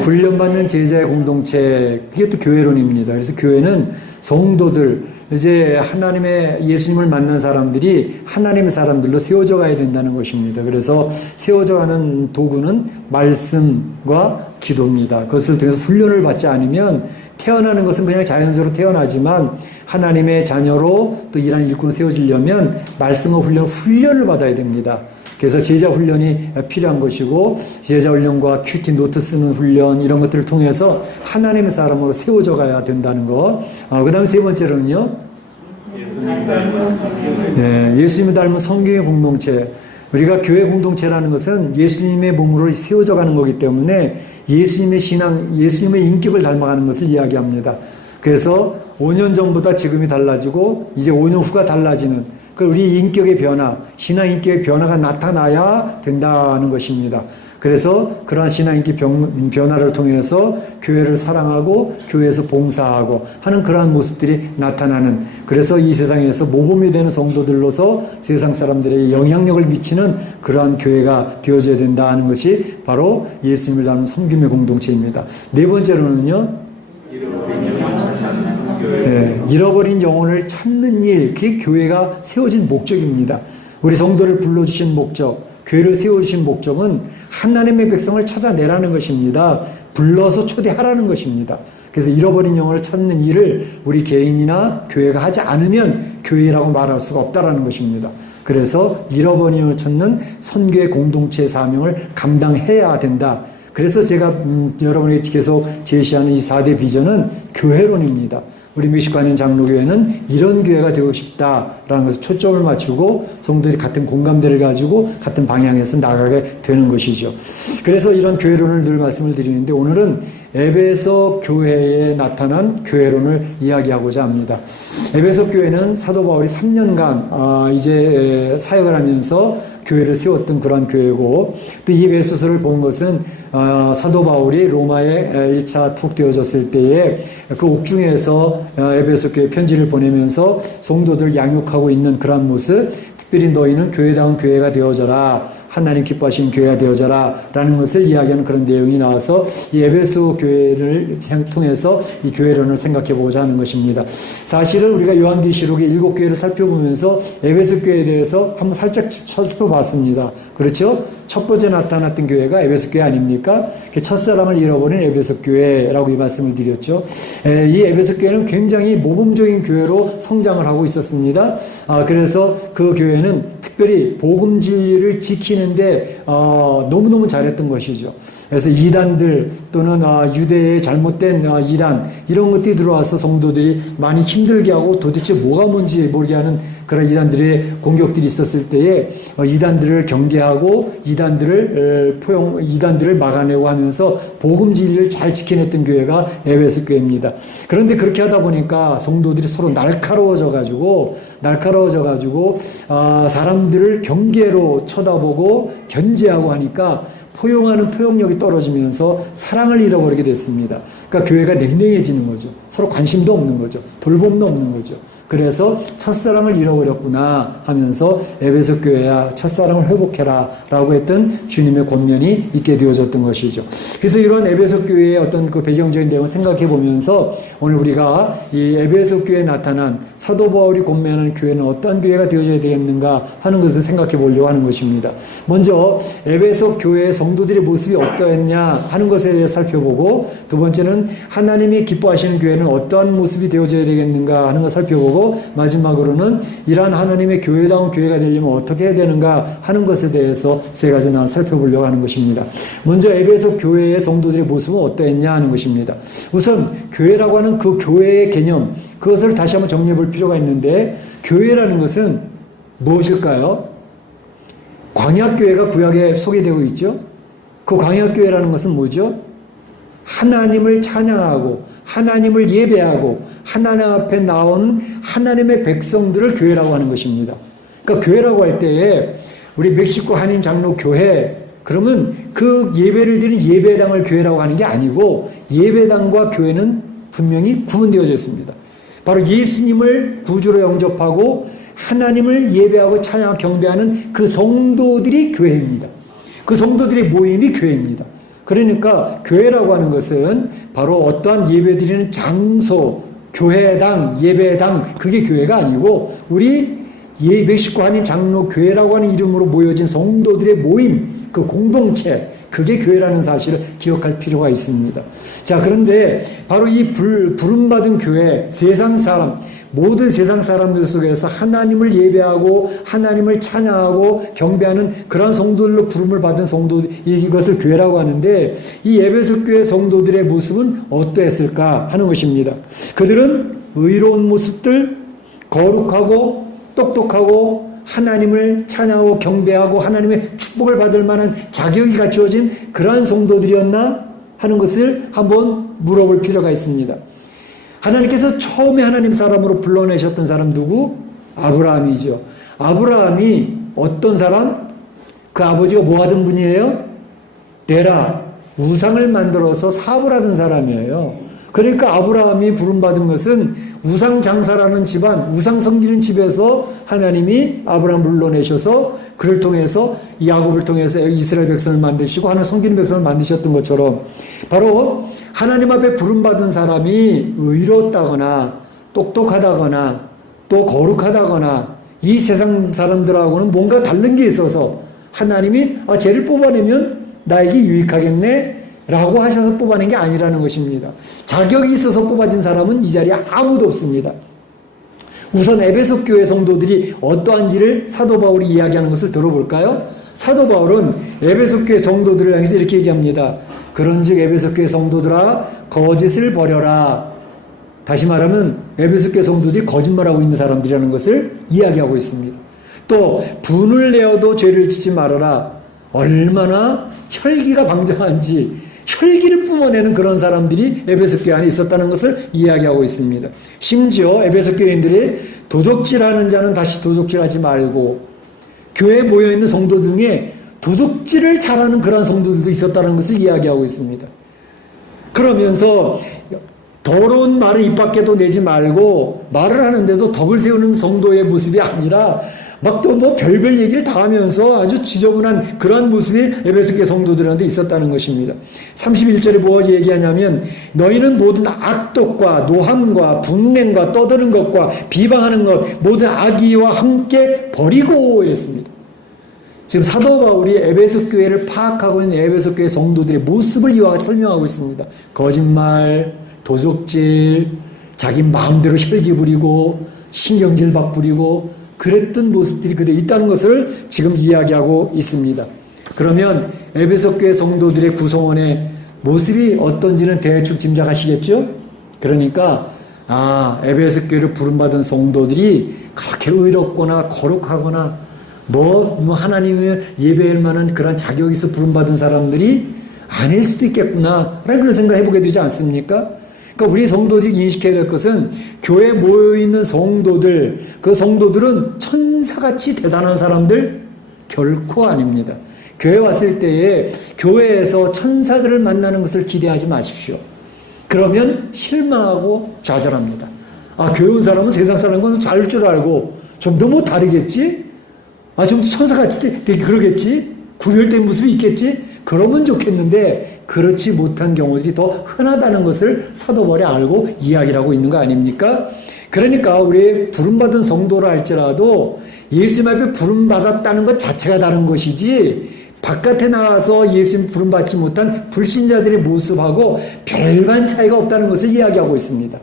훈련받는 제자의 공동체, 그게 또 교회론입니다. 그래서 교회는 성도들, 이제 하나님의 예수님을 만난 사람들이 하나님의 사람들로 세워져 가야 된다는 것입니다. 그래서 세워져 가는 도구는 말씀과 기도입니다. 그것을 통해서 훈련을 받지 않으면 태어나는 것은 그냥 자연적으로 태어나지만 하나님의 자녀로 또 이러한 일꾼으로 세워지려면 말씀과 훈련을 받아야 됩니다. 그래서 제자 훈련이 필요한 것이고 제자 훈련과 큐티 노트 쓰는 훈련 이런 것들을 통해서 하나님의 사람으로 세워져 가야 된다는 것. 그 다음에 세 번째로는요. 예수님을 닮은 성경의 공동체. 우리가 교회 공동체라는 것은 예수님의 몸으로 세워져 가는 거기 때문에 예수님의 신앙, 예수님의 인격을 닮아가는 것을 이야기합니다. 그래서 5년 전보다 지금이 달라지고 이제 5년 후가 달라지는 그 우리 인격의 변화, 신앙 인격의 변화가 나타나야 된다는 것입니다. 그래서 그러한 신앙 인격 변화를 통해서 교회를 사랑하고 교회에서 봉사하고 하는 그러한 모습들이 나타나는, 그래서 이 세상에서 모범이 되는 성도들로서 세상 사람들에게 영향력을 미치는 그러한 교회가 되어져야 된다는 것이 바로 예수님을 닮은 섬김의 공동체입니다. 네 번째로는요. 잃어버린 영혼을 찾는 일, 그게 교회가 세워진 목적입니다. 우리 성도를 불러주신 목적, 교회를 세워주신 목적은 하나님의 백성을 찾아내라는 것입니다. 불러서 초대하라는 것입니다. 그래서 잃어버린 영혼을 찾는 일을 우리 개인이나 교회가 하지 않으면 교회라고 말할 수가 없다라는 것입니다. 그래서 잃어버린 영혼을 찾는 선교의 공동체의 사명을 감당해야 된다. 그래서 제가 여러분에게 계속 제시하는 이 4대 비전은 교회론입니다. 우리 멕시코 한인 장로교회는 이런 교회가 되고 싶다라는 것을 초점을 맞추고 성도들이 같은 공감대를 가지고 같은 방향에서 나가게 되는 것이죠. 그래서 이런 교회론을 늘 말씀을 드리는데 오늘은 에베소 교회에 나타난 교회론을 이야기하고자 합니다. 에베소 교회는 사도 바울이 3년간 이제 사역을 하면서 교회를 세웠던 그런 교회고, 또 이 에베소서를 본 것은 사도 바울이 로마에 1차 툭 되어졌을 때에 그 옥중에서 에베소 교회 편지를 보내면서 성도들 양육하고 있는 그런 모습, 특별히 너희는 교회다운 교회가 되어져라, 하나님 기뻐하시는 교회가 되어져라 라는 것을 이야기하는 그런 내용이 나와서 이 에베소 교회를 통해서 이 교회론을 생각해 보고자 하는 것입니다. 사실은 우리가 요한계시록의 7교회를 살펴보면서 에베소 교회에 대해서 한번 살짝 살펴봤습니다. 그렇죠? 첫 번째 나타났던 교회가 에베소 교회 아닙니까? 첫사랑을 잃어버린 에베소 교회라고 이 말씀을 드렸죠. 이 에베소 교회는 굉장히 모범적인 교회로 성장을 하고 있었습니다. 그래서 그 교회는 특별히 복음 진리를 지키는데 너무너무 잘했던 것이죠. 그래서 이단들 또는 유대의 잘못된 이단 이런 것들이 들어와서 성도들이 많이 힘들게 하고 도대체 뭐가 뭔지 모르게 하는 그런 이단들의 공격들이 있었을 때에 이단들을 경계하고 이단들을 막아내고 하면서 복음 진리를 잘 지켜냈던 교회가 에베소 교회입니다. 그런데 그렇게 하다 보니까 성도들이 서로 날카로워져 가지고 사람들을 경계로 쳐다보고 견제하고 하니까 포용하는 포용력이 떨어지면서 사랑을 잃어버리게 됐습니다. 그러니까 교회가 냉랭해지는 거죠. 서로 관심도 없는 거죠. 돌봄도 없는 거죠. 그래서 첫사랑을 잃어버렸구나 하면서 에베소 교회야 첫사랑을 회복해라 라고 했던 주님의 권면이 있게 되어졌던 것이죠. 그래서 이런 에베소 교회의 어떤 그 배경적인 내용을 생각해 보면서 오늘 우리가 이 에베소 교회에 나타난 사도 바울이 권면하는 교회는 어떤 교회가 되어져야 되겠는가 하는 것을 생각해 보려고 하는 것입니다. 먼저 에베소 교회의 성도들의 모습이 어떠했냐 하는 것에 대해 살펴보고, 두 번째는 하나님이 기뻐하시는 교회는 어떠한 모습이 되어져야 되겠는가 하는 것을 살펴보고, 마지막으로는 이러한 하나님의 교회다운 교회가 되려면 어떻게 해야 되는가 하는 것에 대해서 세 가지 살펴보려고 하는 것입니다. 먼저 에베소 교회의 성도들의 모습은 어떠했냐 하는 것입니다. 우선 교회라고 하는 그 교회의 개념, 그것을 다시 한번 정리해 볼 필요가 있는데, 교회라는 것은 무엇일까요? 광야교회가 구약에 소개되고 있죠. 그 광야교회라는 것은 뭐죠? 하나님을 찬양하고 하나님을 예배하고 하나님 앞에 나온 하나님의 백성들을 교회라고 하는 것입니다. 그러니까 교회라고 할 때에 우리 멕시코 한인 장로 교회, 그러면 그 예배를 드리는 예배당을 교회라고 하는 게 아니고, 예배당과 교회는 분명히 구분되어져 있습니다. 바로 예수님을 구주로 영접하고 하나님을 예배하고 찬양 경배하는 그 성도들이 교회입니다. 그 성도들의 모임이 교회입니다. 그러니까 교회라고 하는 것은 바로 어떠한 예배드리는 장소, 교회당, 예배당, 그게 교회가 아니고 우리 멕시코 한인 장로 교회라고 하는 이름으로 모여진 성도들의 모임, 그 공동체, 그게 교회라는 사실을 기억할 필요가 있습니다. 자, 그런데 바로 이 부름받은 교회, 세상 사람, 모든 세상 사람들 속에서 하나님을 예배하고 하나님을 찬양하고 경배하는 그런 성도들로 부름을 받은 성도, 이것을 교회라고 하는데, 이 에베소 교회 성도들의 모습은 어떠했을까 하는 것입니다. 그들은 의로운 모습들, 거룩하고 똑똑하고 하나님을 찬양하고 경배하고 하나님의 축복을 받을 만한 자격이 갖추어진 그러한 성도들이었나 하는 것을 한번 물어볼 필요가 있습니다. 하나님께서 처음에 하나님 사람으로 불러내셨던 사람 누구? 아브라함이죠. 아브라함이 어떤 사람? 그 아버지가 뭐 하던 분이에요? 데라, 우상을 만들어서 사업을 하던 사람이에요. 그러니까 아브라함이 부름받은 것은 우상 장사라는 집안, 우상 섬기는 집에서 하나님이 아브라함을 불러내셔서 그를 통해서 야곱을 통해서 이스라엘 백성을 만드시고 하나님 섬기는 백성을 만드셨던 것처럼, 바로 하나님 앞에 부름받은 사람이 의롭다거나 똑똑하다거나 또 거룩하다거나 이 세상 사람들하고는 뭔가 다른 게 있어서 하나님이 쟤를 뽑아내면 나에게 유익하겠네 라고 하셔서 뽑아낸 게 아니라는 것입니다. 자격이 있어서 뽑아진 사람은 이 자리에 아무도 없습니다. 우선 에베소 교회 성도들이 어떠한지를 사도 바울이 이야기하는 것을 들어볼까요? 사도 바울은 에베소 교회 성도들을 향해서 이렇게 얘기합니다. 그런즉 에베소 교회 성도들아 거짓을 버려라. 다시 말하면 에베소 교회 성도들이 거짓말하고 있는 사람들이라는 것을 이야기하고 있습니다. 또 분을 내어도 죄를 짓지 말아라. 얼마나 혈기가 방정한지 혈기를 뿜어내는 그런 사람들이 에베소 교회 안에 있었다는 것을 이야기하고 있습니다. 심지어 에베소 교인들이 도적질하는 자는 다시 도적질하지 말고 교회에 모여있는 성도 중에 도둑질을 잘하는 그런 성도들도 있었다는 것을 이야기하고 있습니다. 그러면서 더러운 말을 입 밖에도 내지 말고 말을 하는데도 덕을 세우는 성도의 모습이 아니라 막 또 뭐 별별 얘기를 다 하면서 아주 지저분한 그러한 모습이 에베소 교회 성도들한테 있었다는 것입니다. 31절에 뭐가 얘기하냐면 너희는 모든 악독과 노함과 분냉과 떠드는 것과 비방하는 것 모든 악의와 함께 버리고 했습니다. 지금 사도 바울이 에베소 교회를 파악하고 있는 에베소 교회 성도들의 모습을 이와 같이 설명하고 있습니다. 거짓말, 도적질, 자기 마음대로 혈기 부리고 신경질 막 부리고 그랬던 모습들이 그대로 있다는 것을 지금 이야기하고 있습니다. 그러면 에베소 교회 성도들의 구성원의 모습이 어떤지는 대충 짐작하시겠죠? 그러니까 에베소 교회를 부름받은 성도들이 그렇게 의롭거나 거룩하거나 뭐 하나님을 예배할 만한 그런 자격이 있어 부름받은 사람들이 아닐 수도 있겠구나 라는 그런 생각을 해보게 되지 않습니까? 그러니까 우리 성도들이 인식해야 될 것은 교회에 모여있는 성도들, 그 성도들은 천사같이 대단한 사람들 결코 아닙니다. 교회 왔을 때에 교회에서 천사들을 만나는 것을 기대하지 마십시오. 그러면 실망하고 좌절합니다. 교회 온 사람은 세상 사람과는 잘 줄 알고 좀 더 뭐 다르겠지? 좀 천사같이 되게 그러겠지? 구별된 모습이 있겠지? 그러면 좋겠는데 그렇지 못한 경우들이 더 흔하다는 것을 사도 바울이 알고 이야기를 하고 있는 거 아닙니까? 그러니까 우리 부름받은 성도라 할지라도 예수님 앞에 부름받았다는 것 자체가 다른 것이지 바깥에 나와서 예수님 부름받지 못한 불신자들의 모습하고 별반 차이가 없다는 것을 이야기하고 있습니다.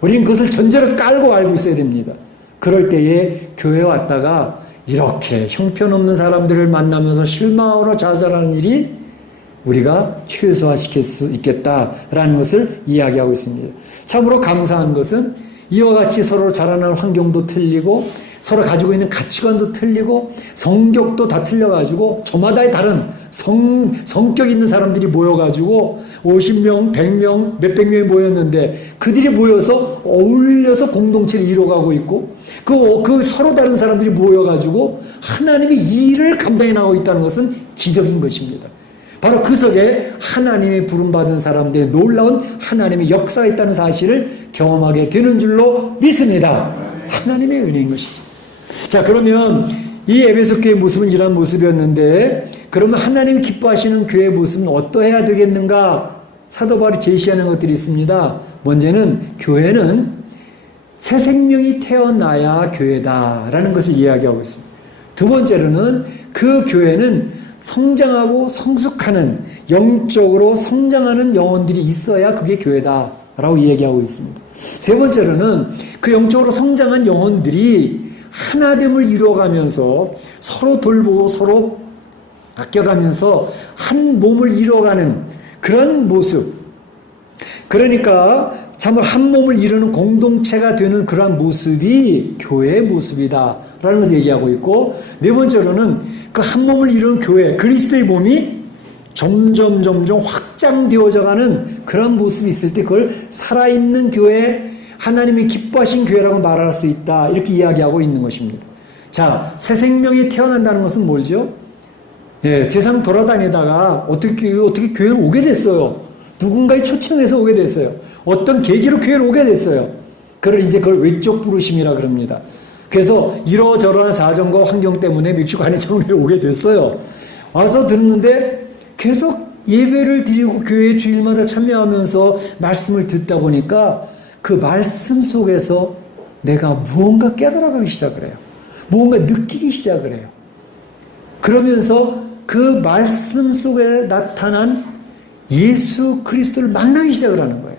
우리는 그것을 전제로 깔고 알고 있어야 됩니다. 그럴 때에 교회에 왔다가 이렇게 형편없는 사람들을 만나면서 실망으로 좌절하는 일이 우리가 최소화시킬 수 있겠다라는 것을 이야기하고 있습니다. 참으로 감사한 것은 이와 같이 서로 자라나는 환경도 틀리고 서로 가지고 있는 가치관도 틀리고 성격도 다 틀려가지고 저마다의 다른 성격 있는 사람들이 모여가지고 50명, 100명, 몇백 명이 모였는데 그들이 모여서 어울려서 공동체를 이루어가고 있고 그 서로 다른 사람들이 모여가지고 하나님의 일을 감당해 나가고 있다는 것은 기적인 것입니다. 바로 그 속에 하나님의 부름받은 사람들의 놀라운 하나님의 역사가 있다는 사실을 경험하게 되는 줄로 믿습니다. 하나님의 은혜인 것이죠. 자, 그러면 이 에베소 교회의 모습은 이러한 모습이었는데 그러면 하나님이 기뻐하시는 교회의 모습은 어떠해야 되겠는가? 사도 바울이 제시하는 것들이 있습니다. 먼저는 교회는 새 생명이 태어나야 교회다라는 것을 이야기하고 있습니다. 두 번째로는 그 교회는 성장하고 성숙하는 영적으로 성장하는 영혼들이 있어야 그게 교회다라고 이야기하고 있습니다. 세 번째로는 그 영적으로 성장한 영혼들이 하나됨을 이루어가면서 서로 돌보고 서로 아껴가면서 한 몸을 이루어가는 그런 모습, 그러니까 참으로 한 몸을 이루는 공동체가 되는 그러한 모습이 교회의 모습이다라는 것을 얘기하고 있고, 네 번째로는 그 한 몸을 이루는 교회, 그리스도의 몸이 점점 확장되어져 가는 그런 모습이 있을 때 그걸 살아있는 교회, 하나님이 기뻐하신 교회라고 말할 수 있다, 이렇게 이야기하고 있는 것입니다. 자, 새 생명이 태어난다는 것은 뭐죠? 세상 돌아다니다가 어떻게 교회를 오게 됐어요. 누군가의 초청해서 오게 됐어요. 어떤 계기로 교회를 오게 됐어요. 그걸 외적 부르심이라 그럽니다. 그래서 이러저러한 사정과 환경 때문에 멕시코 한인총회에 오게 됐어요. 와서 듣는데 계속 예배를 드리고 교회 주일마다 참여하면서 말씀을 듣다 보니까 그 말씀 속에서 내가 무언가 깨달아가기 시작을 해요. 무언가 느끼기 시작을 해요. 그러면서 그 말씀 속에 나타난 예수 그리스도를 만나기 시작을 하는 거예요.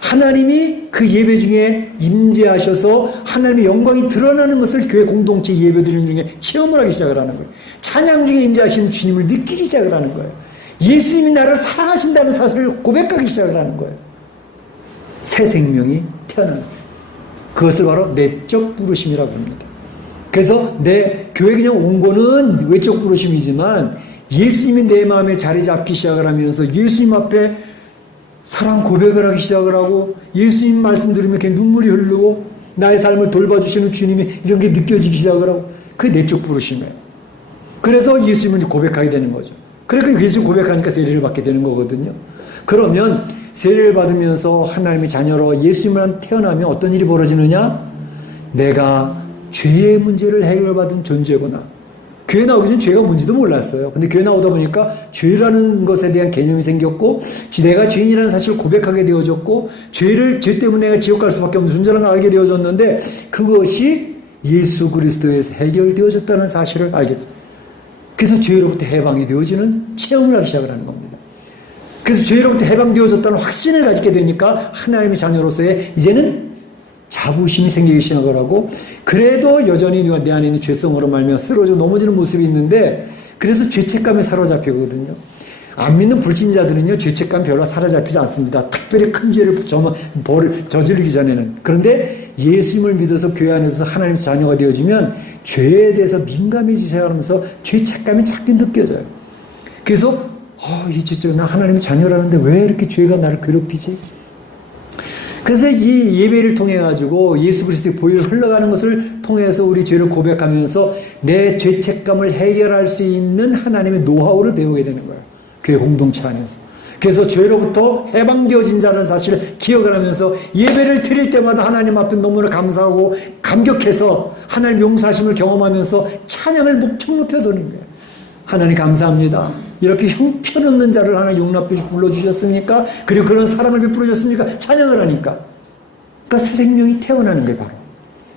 하나님이 그 예배 중에 임재하셔서 하나님의 영광이 드러나는 것을 교회 공동체 예배 드리는 중에 체험을 하기 시작을 하는 거예요. 찬양 중에 임재하신 주님을 느끼기 시작을 하는 거예요. 예수님이 나를 사랑하신다는 사실을 고백하기 시작을 하는 거예요. 새 생명이 태어나는 거예요. 그것을 바로 내적 부르심이라고 합니다. 그래서 내 교회 그냥 온 거는 외적 부르심이지만 예수님이 내 마음에 자리 잡기 시작을 하면서 예수님 앞에 사랑 고백을 하기 시작을 하고 예수님 말씀 들으면 이렇게 눈물이 흐르고 나의 삶을 돌봐주시는 주님이 이런 게 느껴지기 시작을 하고 그게 내적 부르심이에요. 그래서 예수님을 고백하게 되는 거죠. 그러니까 예수 고백하니까 세례를 받게 되는 거거든요. 그러면 세례를 받으면서 하나님의 자녀로 예수님만 태어나면 어떤 일이 벌어지느냐? 내가 죄의 문제를 해결받은 존재구나. 교회 나오기 전 죄가 뭔지도 몰랐어요. 근데 교회 나오다 보니까 죄라는 것에 대한 개념이 생겼고 내가 죄인이라는 사실을 고백하게 되어졌고 죄 때문에 내가 지옥 갈 수밖에 없는 존재라는 걸 알게 되어졌는데 그것이 예수 그리스도에서 해결되어졌다는 사실을 알게 됩니다. 그래서 죄로부터 해방이 되어지는 체험을 하기 시작을 하는 겁니다. 그래서 죄로부터 해방되어졌다는 확신을 가지게 되니까 하나님의 자녀로서의 이제는 자부심이 생기기 시작을 하고 그래도 여전히 내 안에 있는 죄성으로 말미암아 쓰러져 넘어지는 모습이 있는데 그래서 죄책감에 사로잡히거든요. 안 믿는 불신자들은요 죄책감 별로 사로잡히지 않습니다. 특별히 큰 죄를 저지르기 전에는. 그런데 예수님을 믿어서 교회 안에서 하나님의 자녀가 되어지면 죄에 대해서 민감해지기 시작하면서 죄책감이 자꾸 느껴져요. 그래서 이제 나 하나님의 자녀라는데 왜 이렇게 죄가 나를 괴롭히지? 그래서 이 예배를 통해 가지고 예수 그리스도의 보혈이 흘러가는 것을 통해서 우리 죄를 고백하면서 내 죄책감을 해결할 수 있는 하나님의 노하우를 배우게 되는 거예요. 교회 공동체 안에서. 그래서 죄로부터 해방되어진 자라는 사실을 기억을 하면서 예배를 드릴 때마다 하나님 앞에 너무나 감사하고 감격해서 하나님 용서하심을 경험하면서 찬양을 목청 높여드리는 거예요. 하나님 감사합니다. 이렇게 형편없는 자를 하나님 용납해 불러주셨습니까? 그리고 그런 사랑을 베풀어 주셨습니까? 찬양을 하니까. 그러니까 새 생명이 태어나는 게 바로.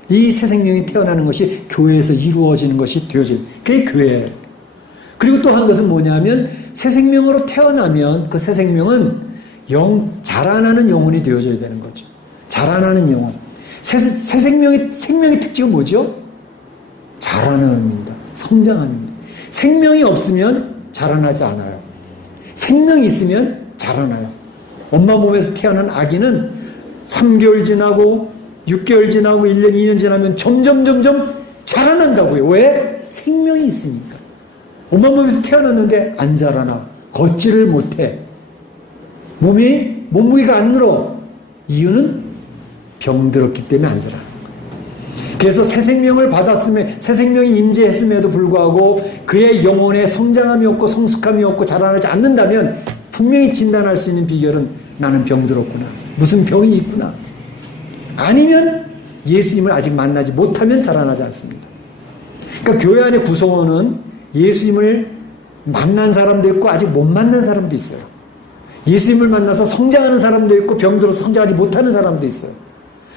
이 새 생명이 태어나는 것이 교회에서 이루어지는 것이 되어지는 그게 교회예요. 그리고 또 한 것은 뭐냐면 새 생명으로 태어나면 그 새 생명은 자라나는 영혼이 되어져야 되는 거죠. 자라나는 영혼. 새 생명의 특징은 뭐죠? 자라나는입니다. 성장합니다. 생명이 없으면 자라나지 않아요. 생명이 있으면 자라나요. 엄마 몸에서 태어난 아기는 3개월 지나고 6개월 지나고 1년, 2년 지나면 점점 자라난다고요. 왜? 생명이 있으니까. 엄마 몸에서 태어났는데 안 자라나. 걷지를 못해. 몸무게가 안 늘어. 이유는 병들었기 때문에 안 자라나. 그래서 새 생명을 받았음에 새 생명이 임재했음에도 불구하고 그의 영혼에 성장함이 없고 성숙함이 없고 자라나지 않는다면 분명히 진단할 수 있는 비결은 나는 병들었구나. 무슨 병이 있구나. 아니면 예수님을 아직 만나지 못하면 자라나지 않습니다. 그러니까 교회 안의 구성원은 예수님을 만난 사람도 있고 아직 못 만난 사람도 있어요. 예수님을 만나서 성장하는 사람도 있고 병들어서 성장하지 못하는 사람도 있어요.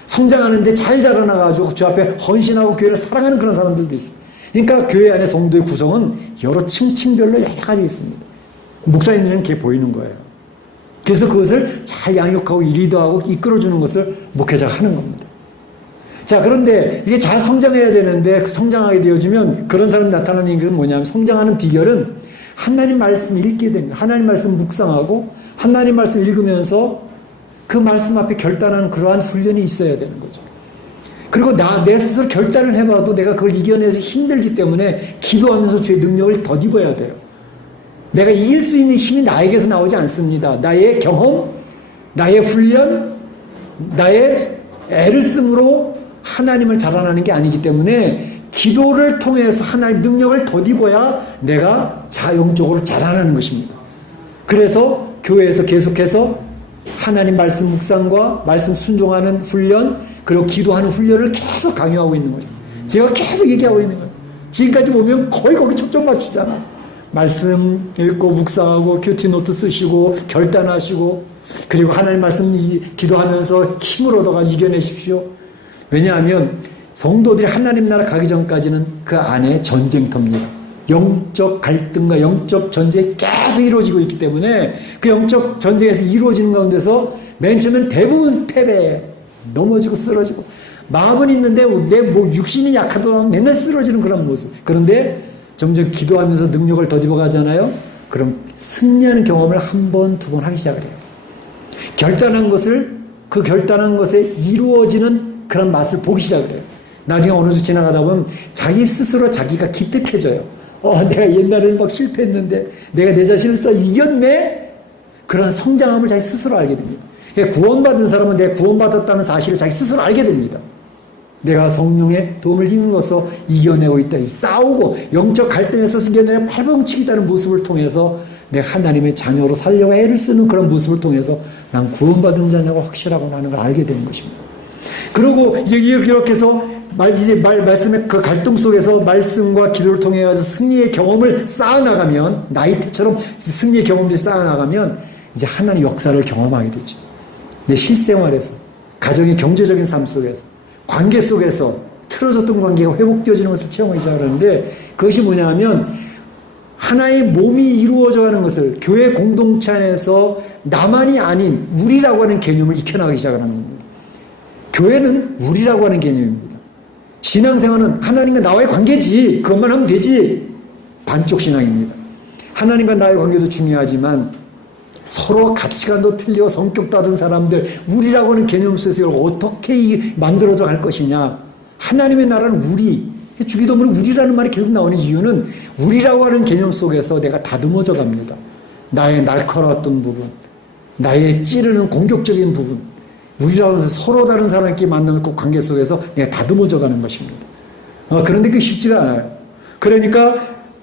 성장하는데 잘 자라나가지고 저 앞에 헌신하고 교회를 사랑하는 그런 사람들도 있어요. 그러니까 교회 안에 성도의 구성은 여러 층층별로 여러 가지 있습니다. 목사님들은 그게 보이는 거예요. 그래서 그것을 잘 양육하고 리더하고 이끌어주는 것을 목회자가 하는 겁니다. 자, 그런데 이게 잘 성장해야 되는데 성장하게 되어지면 그런 사람이 나타나는 게 뭐냐면 성장하는 비결은 하나님 말씀 읽게 됩니다. 하나님 말씀 묵상하고 하나님 말씀 읽으면서 그 말씀 앞에 결단하는 그러한 훈련이 있어야 되는 거죠. 그리고 내 스스로 결단을 해봐도 내가 그걸 이겨내서 힘들기 때문에 기도하면서 주의 능력을 덧입어야 돼요. 내가 이길 수 있는 힘이 나에게서 나오지 않습니다. 나의 경험, 나의 훈련, 나의 애를 쓰므로 하나님을 자라나는 게 아니기 때문에 기도를 통해서 하나님 능력을 덧입어야 내가 영적으로 자라나는 것입니다. 그래서 교회에서 계속해서 하나님 말씀 묵상과 말씀 순종하는 훈련 그리고 기도하는 훈련을 계속 강요하고 있는 거죠. 제가 계속 얘기하고 있는 거예요. 지금까지 보면 거의 거기 초점 맞추잖아. 말씀 읽고 묵상하고 큐티 노트 쓰시고 결단하시고 그리고 하나님 말씀 기도하면서 힘을 얻어가지고 이겨내십시오. 왜냐하면 성도들이 하나님 나라 가기 전까지는 그 안에 전쟁터입니다. 영적 갈등과 영적 전쟁이 계속 이루어지고 있기 때문에 그 영적 전쟁에서 이루어지는 가운데서 맨 처음엔 대부분 패배, 넘어지고 쓰러지고 마음은 있는데 내 육신이 약하더라도 맨날 쓰러지는 그런 모습. 그런데 점점 기도하면서 능력을 덧입어 가잖아요. 그럼 승리하는 경험을 한 번, 두 번 하기 시작을 해요. 결단한 것을 그 결단한 것에 이루어지는 그런 맛을 보기 시작을 해요. 나중에 어느 주 지나가다 보면 자기 스스로 자기가 기특해져요. 내가 옛날에는 막 실패했는데 내가 내 자신을 써 이겼네? 그런 성장함을 자기 스스로 알게 됩니다. 구원받은 사람은 내가 구원받았다는 사실을 자기 스스로 알게 됩니다. 내가 성령의 도움을 힘입어서 이겨내고 있다. 싸우고 영적 갈등에서 이겨내는 팔방치기다는 모습을 통해서 내가 하나님의 자녀로 살려고 애를 쓰는 그런 모습을 통해서 난 구원받은 자녀가 확실하고 하는 걸 알게 되는 것입니다. 그리고 이제 이렇게 해서 말씀의 그 갈등 속에서 말씀과 기도를 통해 가지고 승리의 경험을 쌓아나가면, 나이트처럼 승리의 경험들이 쌓아나가면 이제 하나님의 역사를 경험하게 되죠. 내 실생활에서, 가정의 경제적인 삶 속에서, 관계 속에서 틀어졌던 관계가 회복되어지는 것을 체험하기 시작하는데, 그것이 뭐냐 하면 하나의 몸이 이루어져 가는 것을 교회 공동체 안에서 나만이 아닌 우리라고 하는 개념을 익혀나가기 시작하는 겁니다. 교회는 우리라고 하는 개념입니다. 신앙생활은 하나님과 나와의 관계지, 그것만 하면 되지. 반쪽 신앙입니다. 하나님과 나의 관계도 중요하지만 서로 가치관도 틀리고 성격도 다른 사람들, 우리라고 하는 개념 속에서 이걸 어떻게 만들어져 갈 것이냐. 하나님의 나라는 우리, 주기도문에 우리라는 말이 계속 나오는 이유는 우리라고 하는 개념 속에서 내가 다듬어져 갑니다. 나의 날카로웠던 부분, 나의 찌르는 공격적인 부분, 우리라고 해서 서로 다른 사람끼리 만나는 그 관계 속에서 내가 다듬어져 가는 것입니다. 그런데 그게 쉽지가 않아요. 그러니까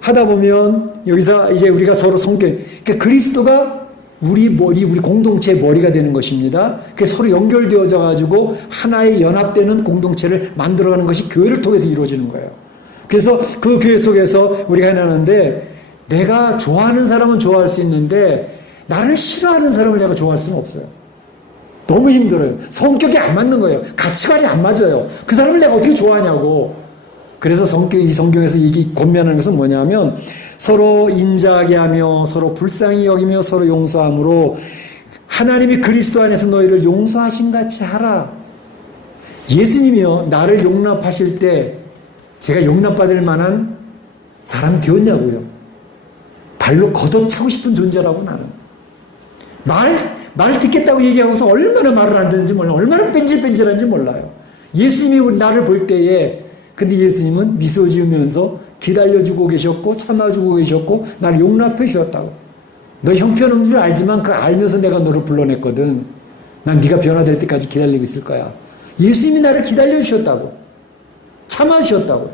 하다 보면 여기서 이제 우리가 서로 그러니까 그리스도가 우리 공동체의 머리가 되는 것입니다. 그게 서로 연결되어져 가지고 하나의 연합되는 공동체를 만들어가는 것이 교회를 통해서 이루어지는 거예요. 그래서 그 교회 속에서 우리가 해나는데, 내가 좋아하는 사람은 좋아할 수 있는데 나를 싫어하는 사람을 내가 좋아할 수는 없어요. 너무 힘들어요. 성격이 안 맞는 거예요. 가치관이 안 맞아요. 그 사람을 내가 어떻게 좋아하냐고. 그래서 이 성경에서 권면하는 것은 뭐냐면, 서로 인자하게 하며 서로 불쌍히 여기며 서로 용서함으로 하나님이 그리스도 안에서 너희를 용서하신 같이 하라. 예수님이요, 나를 용납하실 때 제가 용납받을 만한 사람이 되었냐고요. 발로 걷어차고 싶은 존재라고. 나는 말 듣겠다고 얘기하고서 얼마나 말을 안 듣는지 몰라요. 얼마나 뺀질뺀질한지 몰라요. 예수님이 나를 볼 때에, 근데 예수님은 미소 지으면서 기다려주고 계셨고 참아주고 계셨고 나를 용납해 주셨다고. 너 형편없는 줄 알지만 그 알면서 내가 너를 불러냈거든. 난 네가 변화될 때까지 기다리고 있을 거야. 예수님이 나를 기다려 주셨다고. 참아 주셨다고.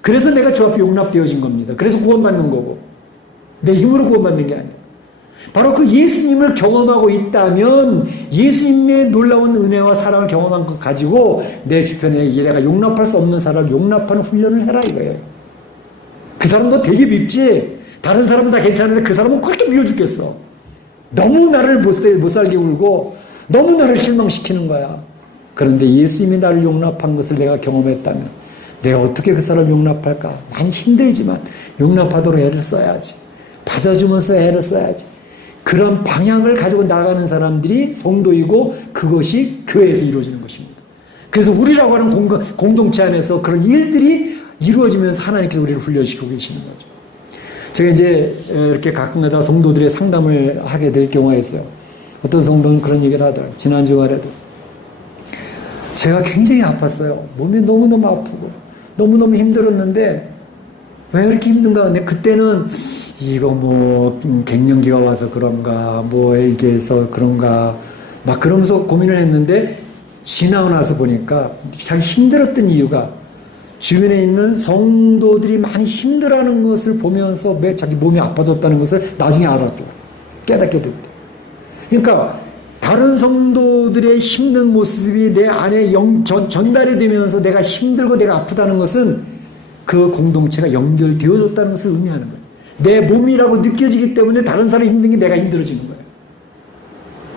그래서 내가 주 앞에 용납되어진 겁니다. 그래서 구원받는 거고, 내 힘으로 구원받는 게 아니야. 바로 그 예수님을 경험하고 있다면 예수님의 놀라운 은혜와 사랑을 경험한 것 가지고 내 주변에 내가 용납할 수 없는 사람을 용납하는 훈련을 해라 이거예요. 그 사람도 되게 밉지. 다른 사람은 다 괜찮은데 그 사람은 그렇게 미워 죽겠어. 너무 나를 못 살게 울고 너무 나를 실망시키는 거야. 그런데 예수님이 나를 용납한 것을 내가 경험했다면 내가 어떻게 그 사람을 용납할까? 많이 힘들지만 용납하도록 애를 써야지. 받아주면서 애를 써야지. 그런 방향을 가지고 나가는 사람들이 성도이고 그것이 교회에서 이루어지는 것입니다. 그래서 우리라고 하는 공동체 안에서 그런 일들이 이루어지면서 하나님께서 우리를 훈련시키고 계시는 거죠. 제가 이제 이렇게 가끔가다 성도들의 상담을 하게 될 경우가 있어요. 어떤 성도는 그런 얘기를 하더라고요. 지난 주말에도 제가 굉장히 아팠어요. 몸이 너무너무 아프고 너무너무 힘들었는데 왜 이렇게 힘든가? 근데 그때는 이거 갱년기가 와서 그런가, 이게 해서 그런가, 막 그러면서 고민을 했는데, 지나고 나서 보니까 자기 힘들었던 이유가 주변에 있는 성도들이 많이 힘들어하는 것을 보면서 왜 자기 몸이 아파졌다는 것을 나중에 알았죠. 깨닫게 됐대. 그러니까 다른 성도들의 힘든 모습이 내 안에 전달이 되면서 내가 힘들고 내가 아프다는 것은 그 공동체가 연결되어졌다는 것을 의미하는 거예요. 내 몸이라고 느껴지기 때문에 다른 사람이 힘든 게 내가 힘들어지는 거예요.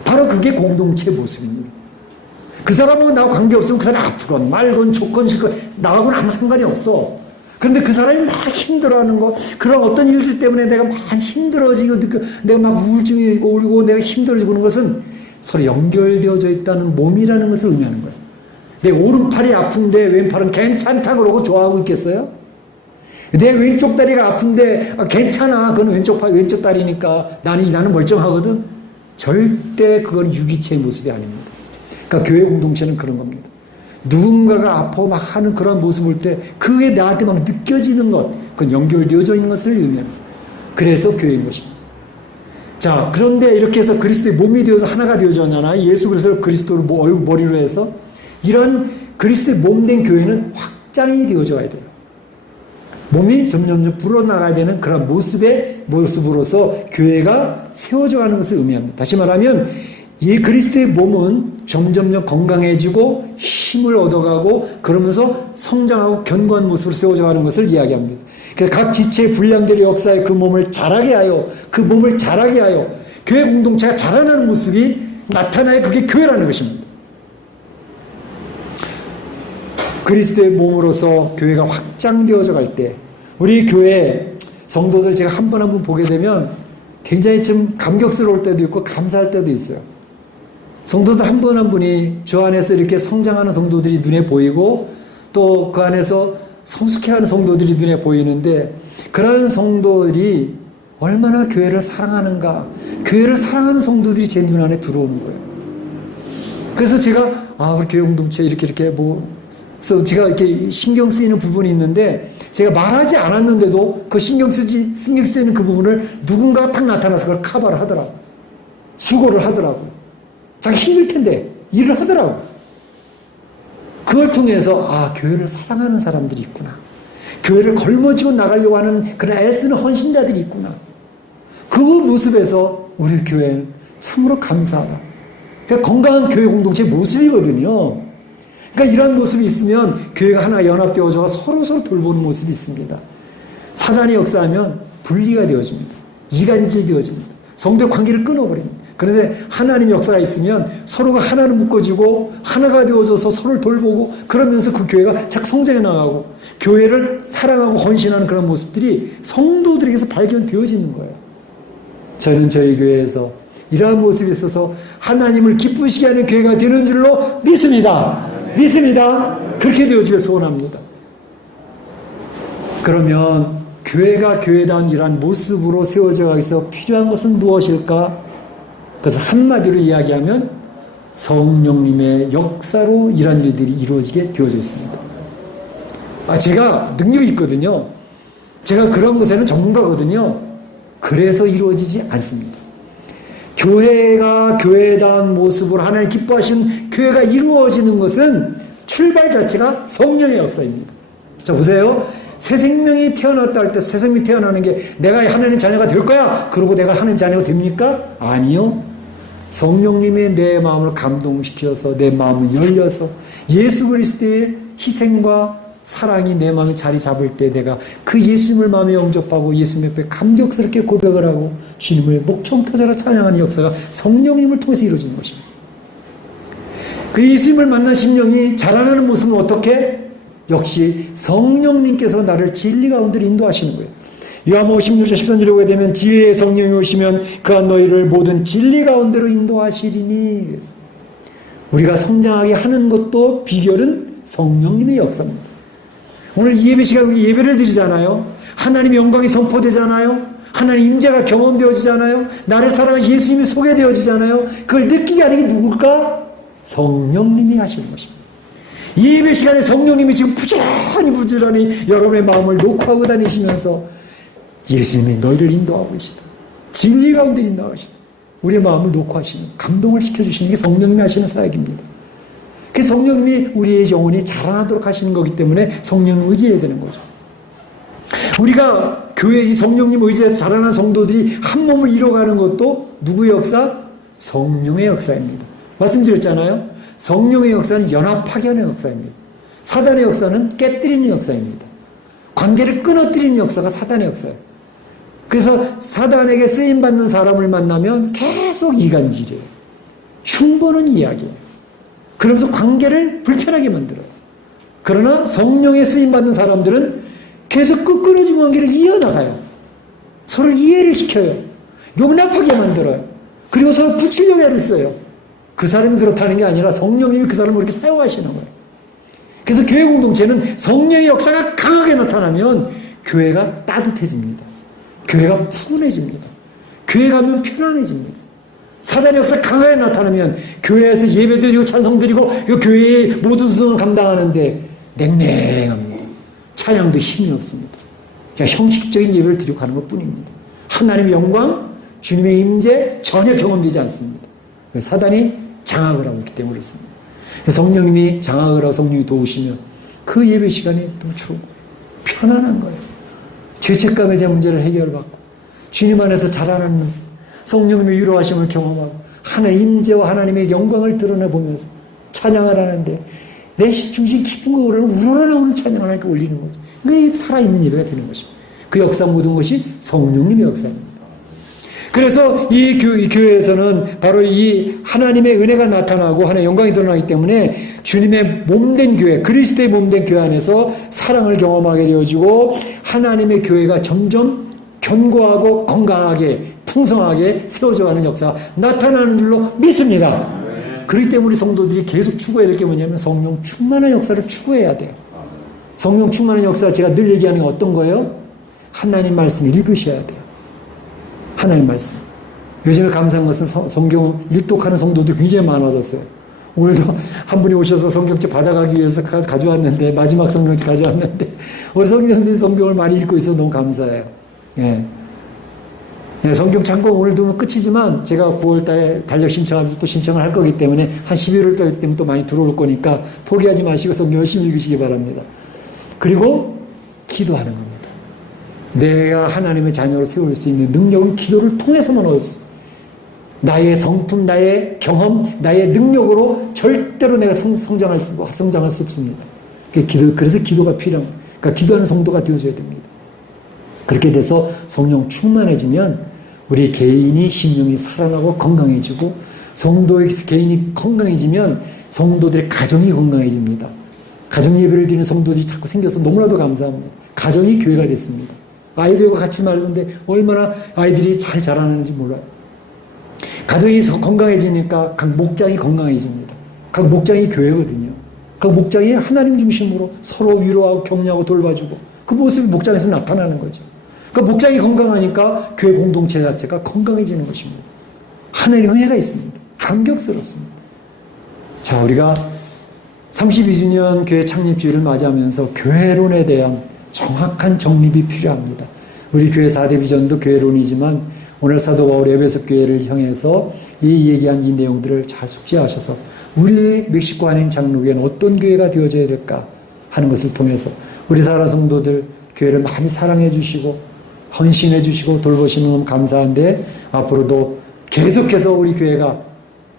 바로 그게 공동체의 모습입니다. 그 사람은 나하고 관계없으면 그 사람이 아프건 말건 좋건 싫건 나하고는 아무 상관이 없어. 그런데 그 사람이 막 힘들어하는 거, 그런 어떤 일들 때문에 내가 막 힘들어지고 내가 막 우울증이 오고 내가 힘들어지고 그런 것은 서로 연결되어져 있다는 몸이라는 것을 의미하는 거예요. 내 오른팔이 아픈데 왼팔은 괜찮다 그러고 좋아하고 있겠어요? 내 왼쪽 다리가 아픈데 괜찮아. 그건 왼쪽 다리니까 나는 멀쩡하거든. 절대 그건 유기체의 모습이 아닙니다. 그러니까 교회 공동체는 그런 겁니다. 누군가가 아파 막 하는 그런 모습 볼 때 그게 나한테 막 느껴지는 것, 그건 연결되어져 있는 것을 의미합니다. 그래서 교회인 것입니다. 자, 그런데 이렇게 해서 그리스도의 몸이 되어서 하나가 되어졌잖아요. 예수 그리스도를 그리스도를 머리로 해서 이런 그리스도의 몸된 교회는 확장이 되어져 가야 돼요. 몸이 점점 불어나가야 되는 그런 모습으로서 교회가 세워져 가는 것을 의미합니다. 다시 말하면 이 그리스도의 몸은 점점 건강해지고 힘을 얻어가고 그러면서 성장하고 견고한 모습으로 세워져 가는 것을 이야기합니다. 그래서 각 지체의 분량대로 역사에 그 몸을 자라게 하여 교회 공동체가 자라나는 모습이 나타나야 그게 교회라는 것입니다. 그리스도의 몸으로서 교회가 확장되어져 갈 때 우리 교회 성도들 제가 한 번 한 번 보게 되면 굉장히 좀 감격스러울 때도 있고 감사할 때도 있어요. 성도들 한 분 한 분이 저 안에서 이렇게 성장하는 성도들이 눈에 보이고 또 그 안에서 성숙해하는 성도들이 눈에 보이는데 그런 성도들이 얼마나 교회를 사랑하는가, 교회를 사랑하는 성도들이 제 눈 안에 들어오는 거예요. 그래서 제가 우리 교회 공동체 이렇게 그래서 제가 이렇게 신경 쓰이는 부분이 있는데 제가 말하지 않았는데도 그 신경 쓰이는 그 부분을 누군가가 탁 나타나서 그걸 커버를 하더라고. 수고를 하더라고. 자기 힘들 텐데 일을 하더라고. 그걸 통해서 교회를 사랑하는 사람들이 있구나. 교회를 걸머쥐고 나가려고 하는 그런 애쓰는 헌신자들이 있구나. 그 모습에서 우리 교회는 참으로 감사하다. 그러니까 건강한 교회 공동체의 모습이거든요. 그러니까 이런 모습이 있으면 교회가 하나 연합되어져 서로 돌보는 모습이 있습니다. 사단이 역사하면 분리가 되어집니다. 이간질이 되어집니다. 성도 관계를 끊어버립니다. 그런데 하나님 역사가 있으면 서로가 하나로 묶어지고 하나가 되어져서 서로를 돌보고 그러면서 그 교회가 자꾸 성장해 나가고 교회를 사랑하고 헌신하는 그런 모습들이 성도들에게서 발견되어지는 거예요. 저는 저희 교회에서 이러한 모습이 있어서 하나님을 기쁘시게 하는 교회가 되는 줄로 믿습니다. 그렇게 되어지길 소원합니다. 그러면 교회가 교회다운 이러한 모습으로 세워져 가기 위해서 필요한 것은 무엇일까? 그래서 한마디로 이야기하면 성령님의 역사로 이런 일들이 이루어지게 되어져 있습니다. 제가 능력이 있거든요. 제가 그런 것에는 전문가거든요. 그래서 이루어지지 않습니다. 교회가 교회다운 모습으로 하나님 기뻐하신 교회가 이루어지는 것은 출발 자체가 성령의 역사입니다. 자, 보세요. 새 생명이 태어났다 할 때 새 생명이 태어나는 게 내가 하나님 자녀가 될 거야. 그러고 내가 하나님 자녀가 됩니까? 아니요. 성령님의 내 마음을 감동시켜서 내 마음을 열려서 예수 그리스도의 희생과 사랑이 내 마음에 자리 잡을 때 내가 그 예수님을 마음에 영접하고 예수님 옆에 감격스럽게 고백을 하고 주님을 목청 터져라 찬양하는 역사가 성령님을 통해서 이루어지는 것입니다. 그 예수님을 만난 심령이 자라나는 모습은 어떻게? 역시 성령님께서 나를 진리 가운데로 인도하시는 거예요. 요한복음 16장 13절에 보게 되면 진리의 성령이 오시면 그가 너희를 모든 진리 가운데로 인도하시리니. 그래서 우리가 성장하게 하는 것도 비결은 성령님의 역사입니다. 오늘 이 예배 시간에 예배를 드리잖아요. 하나님의 영광이 선포되잖아요. 하나님 임재가 경험되어지잖아요. 나를 사랑하는 예수님이 소개되어지잖아요. 그걸 느끼게 하는 게 누굴까? 성령님이 하시는 것입니다. 이 예배 시간에 성령님이 지금 부지런히 여러분의 마음을 녹화하고 다니시면서 예수님이 너희를 인도하고 계시다. 진리 가운데 인도하고 계시다. 우리의 마음을 녹화하시는, 감동을 시켜주시는 게 성령님이 하시는 사역입니다. 그 성령님이 우리의 영혼이 자라나도록 하시는 거기 때문에 성령을 의지해야 되는 거죠. 우리가 교회 이 성령님 의지해서 자라난 성도들이 한 몸을 이뤄가는 것도 누구의 역사? 성령의 역사입니다. 말씀드렸잖아요. 성령의 역사는 연합 파견의 역사입니다. 사단의 역사는 깨뜨리는 역사입니다. 관계를 끊어뜨리는 역사가 사단의 역사예요. 그래서 사단에게 쓰임받는 사람을 만나면 계속 이간질이에요. 흉보는 이야기예요. 그러면서 관계를 불편하게 만들어요. 그러나 성령에 쓰임받는 사람들은 계속 끊어진 관계를 이어나가요. 서로 이해를 시켜요. 용납하게 만들어요. 그리고 서로 붙이려고 애를 써요. 그 사람이 그렇다는 게 아니라 성령님이 그 사람을 그렇게 사용하시는 거예요. 그래서 교회 공동체는 성령의 역사가 강하게 나타나면 교회가 따뜻해집니다. 교회가 푸근해집니다. 교회 가면 편안해집니다. 사단의 역사 강하게 나타나면 교회에서 예배드리고 찬송드리고 교회의 모든 수송을 감당하는데 냉랭합니다. 찬양도 힘이 없습니다. 그냥 형식적인 예배를 드리고 가는 것뿐입니다. 하나님의 영광, 주님의 임재 전혀 경험되지 않습니다. 사단이 장악을 하고 있기 때문에 그렇습니다. 성령님이 장악을 하고 성령이 도우시면 그 예배 시간이 너무 좋고 편안한 거예요. 죄책감에 대한 문제를 해결받고 주님 안에서 자라나는 성령님의 위로하심을 경험하고 하나님의 임재와 하나님의 영광을 드러내보면서 찬양을 하는데 내 중심 깊은 거를 우러나오는 찬양을 하나님께 올리는 거죠. 그게 살아있는 예배가 되는 것입니다. 그 역사 모든 것이 성령님의 역사입니다. 그래서 이 교회에서는 바로 이 하나님의 은혜가 나타나고 하나님의 영광이 드러나기 때문에 주님의 몸된 교회, 그리스도의 몸된 교회 안에서 사랑을 경험하게 되어지고 하나님의 교회가 점점 견고하고 건강하게 풍성하게 세워져가는 역사가 나타나는 줄로 믿습니다. 그렇기 때문에 우리 성도들이 계속 추구해야 될 게 뭐냐면 성령 충만한 역사를 추구해야 돼요. 성령 충만한 역사 제가 늘 얘기하는 게 어떤 거예요? 하나님 말씀 읽으셔야 돼요. 하나님 말씀. 요즘에 감사한 것은 성경 일독하는 성도도 굉장히 많아졌어요. 오늘도 한 분이 오셔서 성경책 받아가기 위해서 가져왔는데 마지막 성경책 가져왔는데 우리 성경들이 성경을 많이 읽고 있어서 너무 감사해요. 예. 네, 성경 참고 오늘도 끝이지만 제가 9월달에 달력 신청하면서 또 신청을 할 거기 때문에 한 11월달 때면 또 많이 들어올 거니까 포기하지 마시고 성경 열심히 읽으시기 바랍니다. 그리고 기도하는 겁니다. 내가 하나님의 자녀로 세울 수 있는 능력은 기도를 통해서만 얻을 수 있어요. 나의 성품, 나의 경험, 나의 능력으로 절대로 내가 성장할 수 없습니다. 그래서 기도가 필요합니다. 그러니까 기도하는 성도가 되어줘야 됩니다. 그렇게 돼서 성령 충만해지면 우리 개인이 심령이 살아나고 건강해지고 성도의 개인이 건강해지면 성도들의 가정이 건강해집니다. 가정 예배를 드리는 성도들이 자꾸 생겨서 너무나도 감사합니다. 가정이 교회가 됐습니다. 아이들과 같이 말하는데 얼마나 아이들이 잘 자라나는지 몰라요. 가정이 건강해지니까 각 목장이 건강해집니다. 각 목장이 교회거든요. 각 목장이 하나님 중심으로 서로 위로하고 격려하고 돌봐주고 그 모습이 목장에서 나타나는 거죠. 그러니까 목장이 건강하니까 교회 공동체 자체가 건강해지는 것입니다. 하나님의 은혜가 있습니다. 감격스럽습니다. 자, 우리가 32주년 교회 창립주일을 맞이하면서 교회론에 대한 정확한 정립이 필요합니다. 우리 교회 4대 비전도 교회론이지만 오늘 사도 바울의 에베소 교회를 향해서 이 얘기한 이 내용들을 잘 숙지하셔서 우리 멕시코 한인 장로교회는 어떤 교회가 되어져야 될까 하는 것을 통해서 우리 사랑 성도들 교회를 많이 사랑해 주시고 헌신해 주시고 돌보시는 너무 감사한데 앞으로도 계속해서 우리 교회가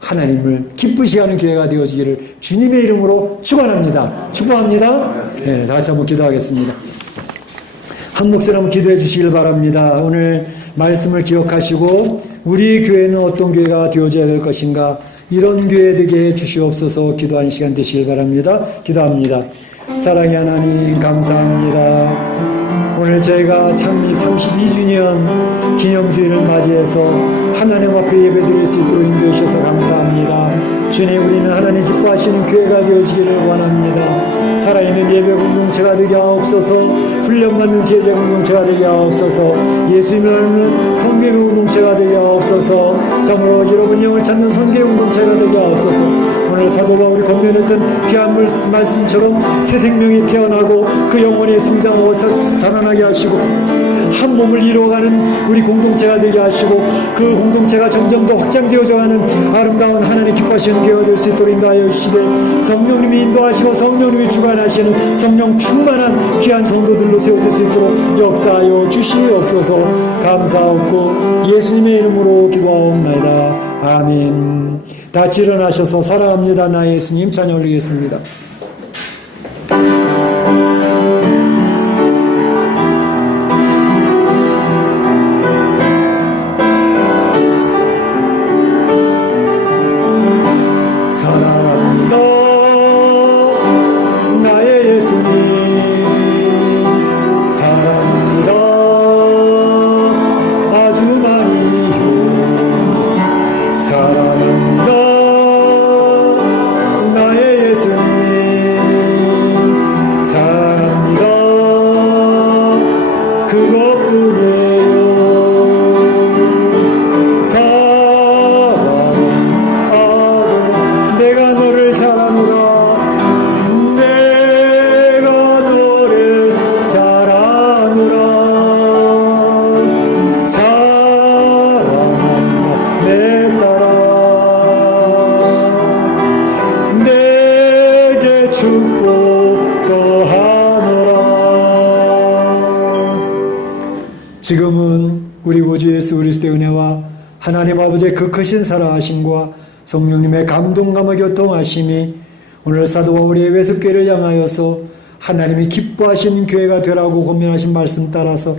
하나님을 기쁘시 하는 교회가 되어지기를 주님의 이름으로 축원합니다. 축복합니다. 네, 다 같이 한번 기도하겠습니다. 한 목소리 한번 기도해 주시길 바랍니다. 오늘 말씀을 기억하시고 우리 교회는 어떤 교회가 되어져야 될 것인가 이런 교회 되게 해 주시옵소서. 기도하는 시간 되시길 바랍니다. 기도합니다. 사랑의 하나님 감사합니다. 오늘 저희가 창립 32주년 기념주일을 맞이해서 하나님 앞에 예배드릴 수 있도록 인도해 주셔서 감사합니다. 주님, 우리는 하나님 기뻐하시는 교회가 되어지기를 원합니다. 살아있는 예배 공동체가 되게 하옵소서. 훈련받는 제자 공동체가 되게 하옵소서. 예수님을 알는 선교의 공동체가 되게 하옵소서. 참으로 여러분 영을 찾는 선교의 공동체가 되게 하옵소서. 오늘 사도 바울이 건면했던 귀한 말씀처럼 새 생명이 태어나고 그 영혼이 성장하고 자라나게 하시고 한 몸을 이루어가는 우리 공동체가 되게 하시고 그 공동체가 점점 더 확장되어져가는 아름다운 하나님 기뻐하시는 교회가 될 수 있도록 인도하여 주시되 성령님이 인도하시고 성령님이 주관하시는 성령 충만한 귀한 성도들로 세워질 수 있도록 역사하여 주시옵소서. 감사하옵고 예수님의 이름으로 기도하옵나이다. 아멘. 다 같이 일어나셔서 사랑합니다. 나 예수님 찬양 올리겠습니다. 사랑합니다. 나의 예수님 지금은 우리 구주 예수 그리스도의 은혜와 하나님 아버지의 그 크신 사랑하심과 성령님의 감동감을 교통하심이 오늘 사도와 우리의 외석교회를 향하여서 하나님이 기뻐하시는 교회가 되라고 권면하신 말씀 따라서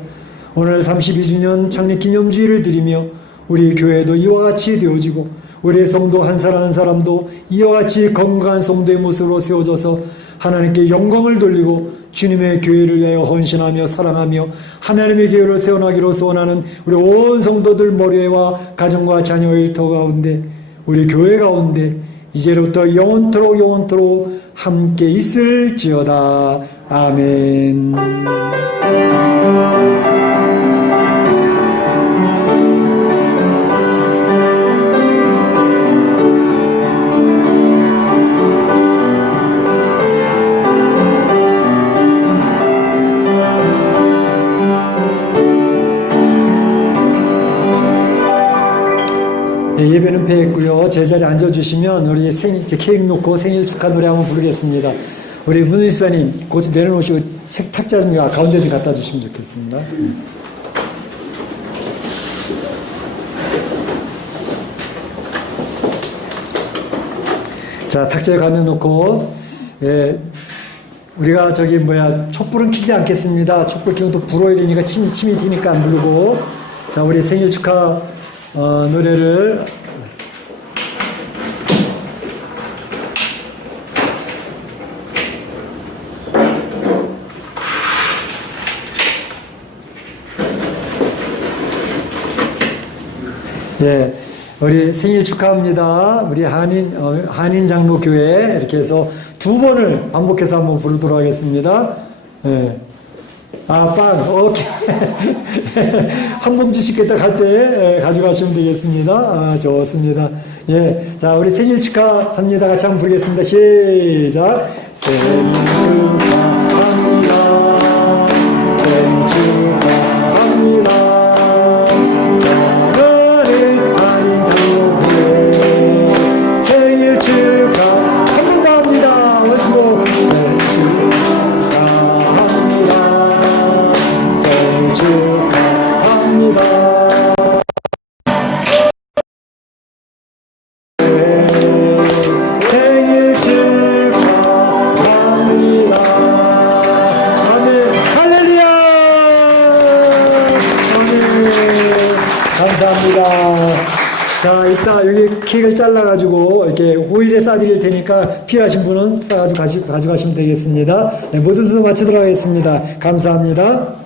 오늘 32주년 창립기념주일을 드리며 우리 교회도 이와 같이 되어지고 우리의 성도 한 사람 한 사람도 이와 같이 건강한 성도의 모습으로 세워져서 하나님께 영광을 돌리고 주님의 교회를 위하여 헌신하며 사랑하며 하나님의 교회를 세워나기로 소원하는 우리 온 성도들 머리와 가정과 자녀의 일터 가운데 우리 교회 가운데 이제부터 영원토록 함께 있을지어다. 아멘. 예배는 폐했고요. 제자리에 앉아주시면 우리 케이크 놓고 생일 축하 노래 한번 부르겠습니다. 우리 문의수사님 곧 내려놓으시고 책 탁자 좀 가운데 좀 갖다 주시면 좋겠습니다. 자, 탁자에 가운데 놓고 우리가 촛불은 켜지 않겠습니다. 촛불 켜면 또 불어야 되니까 침이 튀니까 안 부르고. 자, 우리 생일 축하 노래를 우리 생일 축하합니다. 우리 한인 장로교회 이렇게 해서 두 번을 반복해서 한번 부르도록 하겠습니다. 빵, 오케이. 한 봉지씩 겠다 갈 때 가져가시면 되겠습니다. 좋습니다. 자, 우리 생일 축하합니다. 같이 한번 부르겠습니다. 시작. 생일 축하합니다. 생일 축하합니다. 사랑하는 한인 장로교회 생일 축하합니다. 멋지고 생일 축하합니다. 생일 축하합니다. 아멘. 할렐루야. 아멘. 감사합니다. 자, 이따 여기 케이크를 잘라가지고 이렇게 호일에 싸드릴 테니까 필요하신 분은 싸가지고 가져가시면 되겠습니다. 모든 순서 마치도록 하겠습니다. 감사합니다.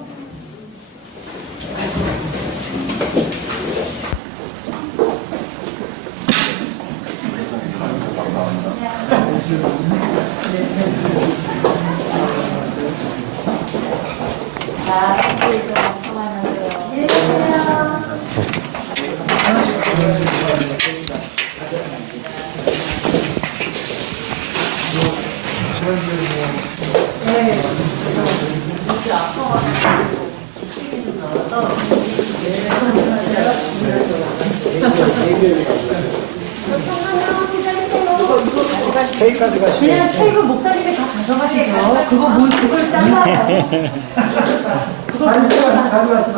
그냥 케이크 목사님이 다 가져가시죠. 그걸 잘라요. 그걸 가져가시죠.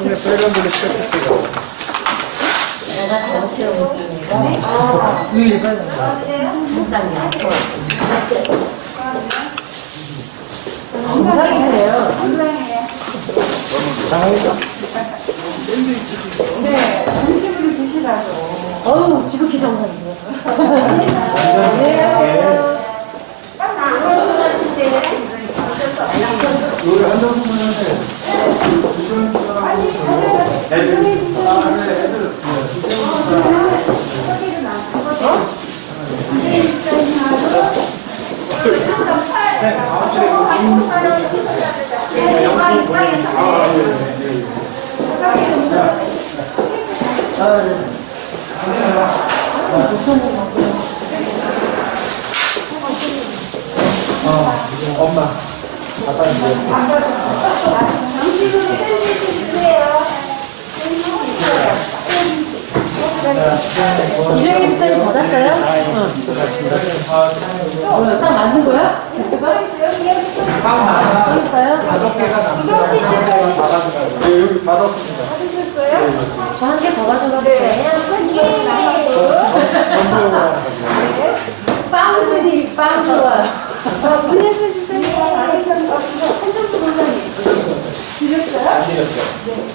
처음에 빨간불을 시작했어요. 내가 정치를 못하니까 목사님 않고 정상이세요. 네, 점심을 드시라고. 어우, 지극히 정상이세요. 요리 한다고 하는데 엄마 갖다 주세요. 이정희 목사님 받았어요? 딱 맞는 거야? 개수가? 또 있어요? 저 한 개 더 가져가도 돼요? 빵수리, 빵 좋아요. 드렸어요?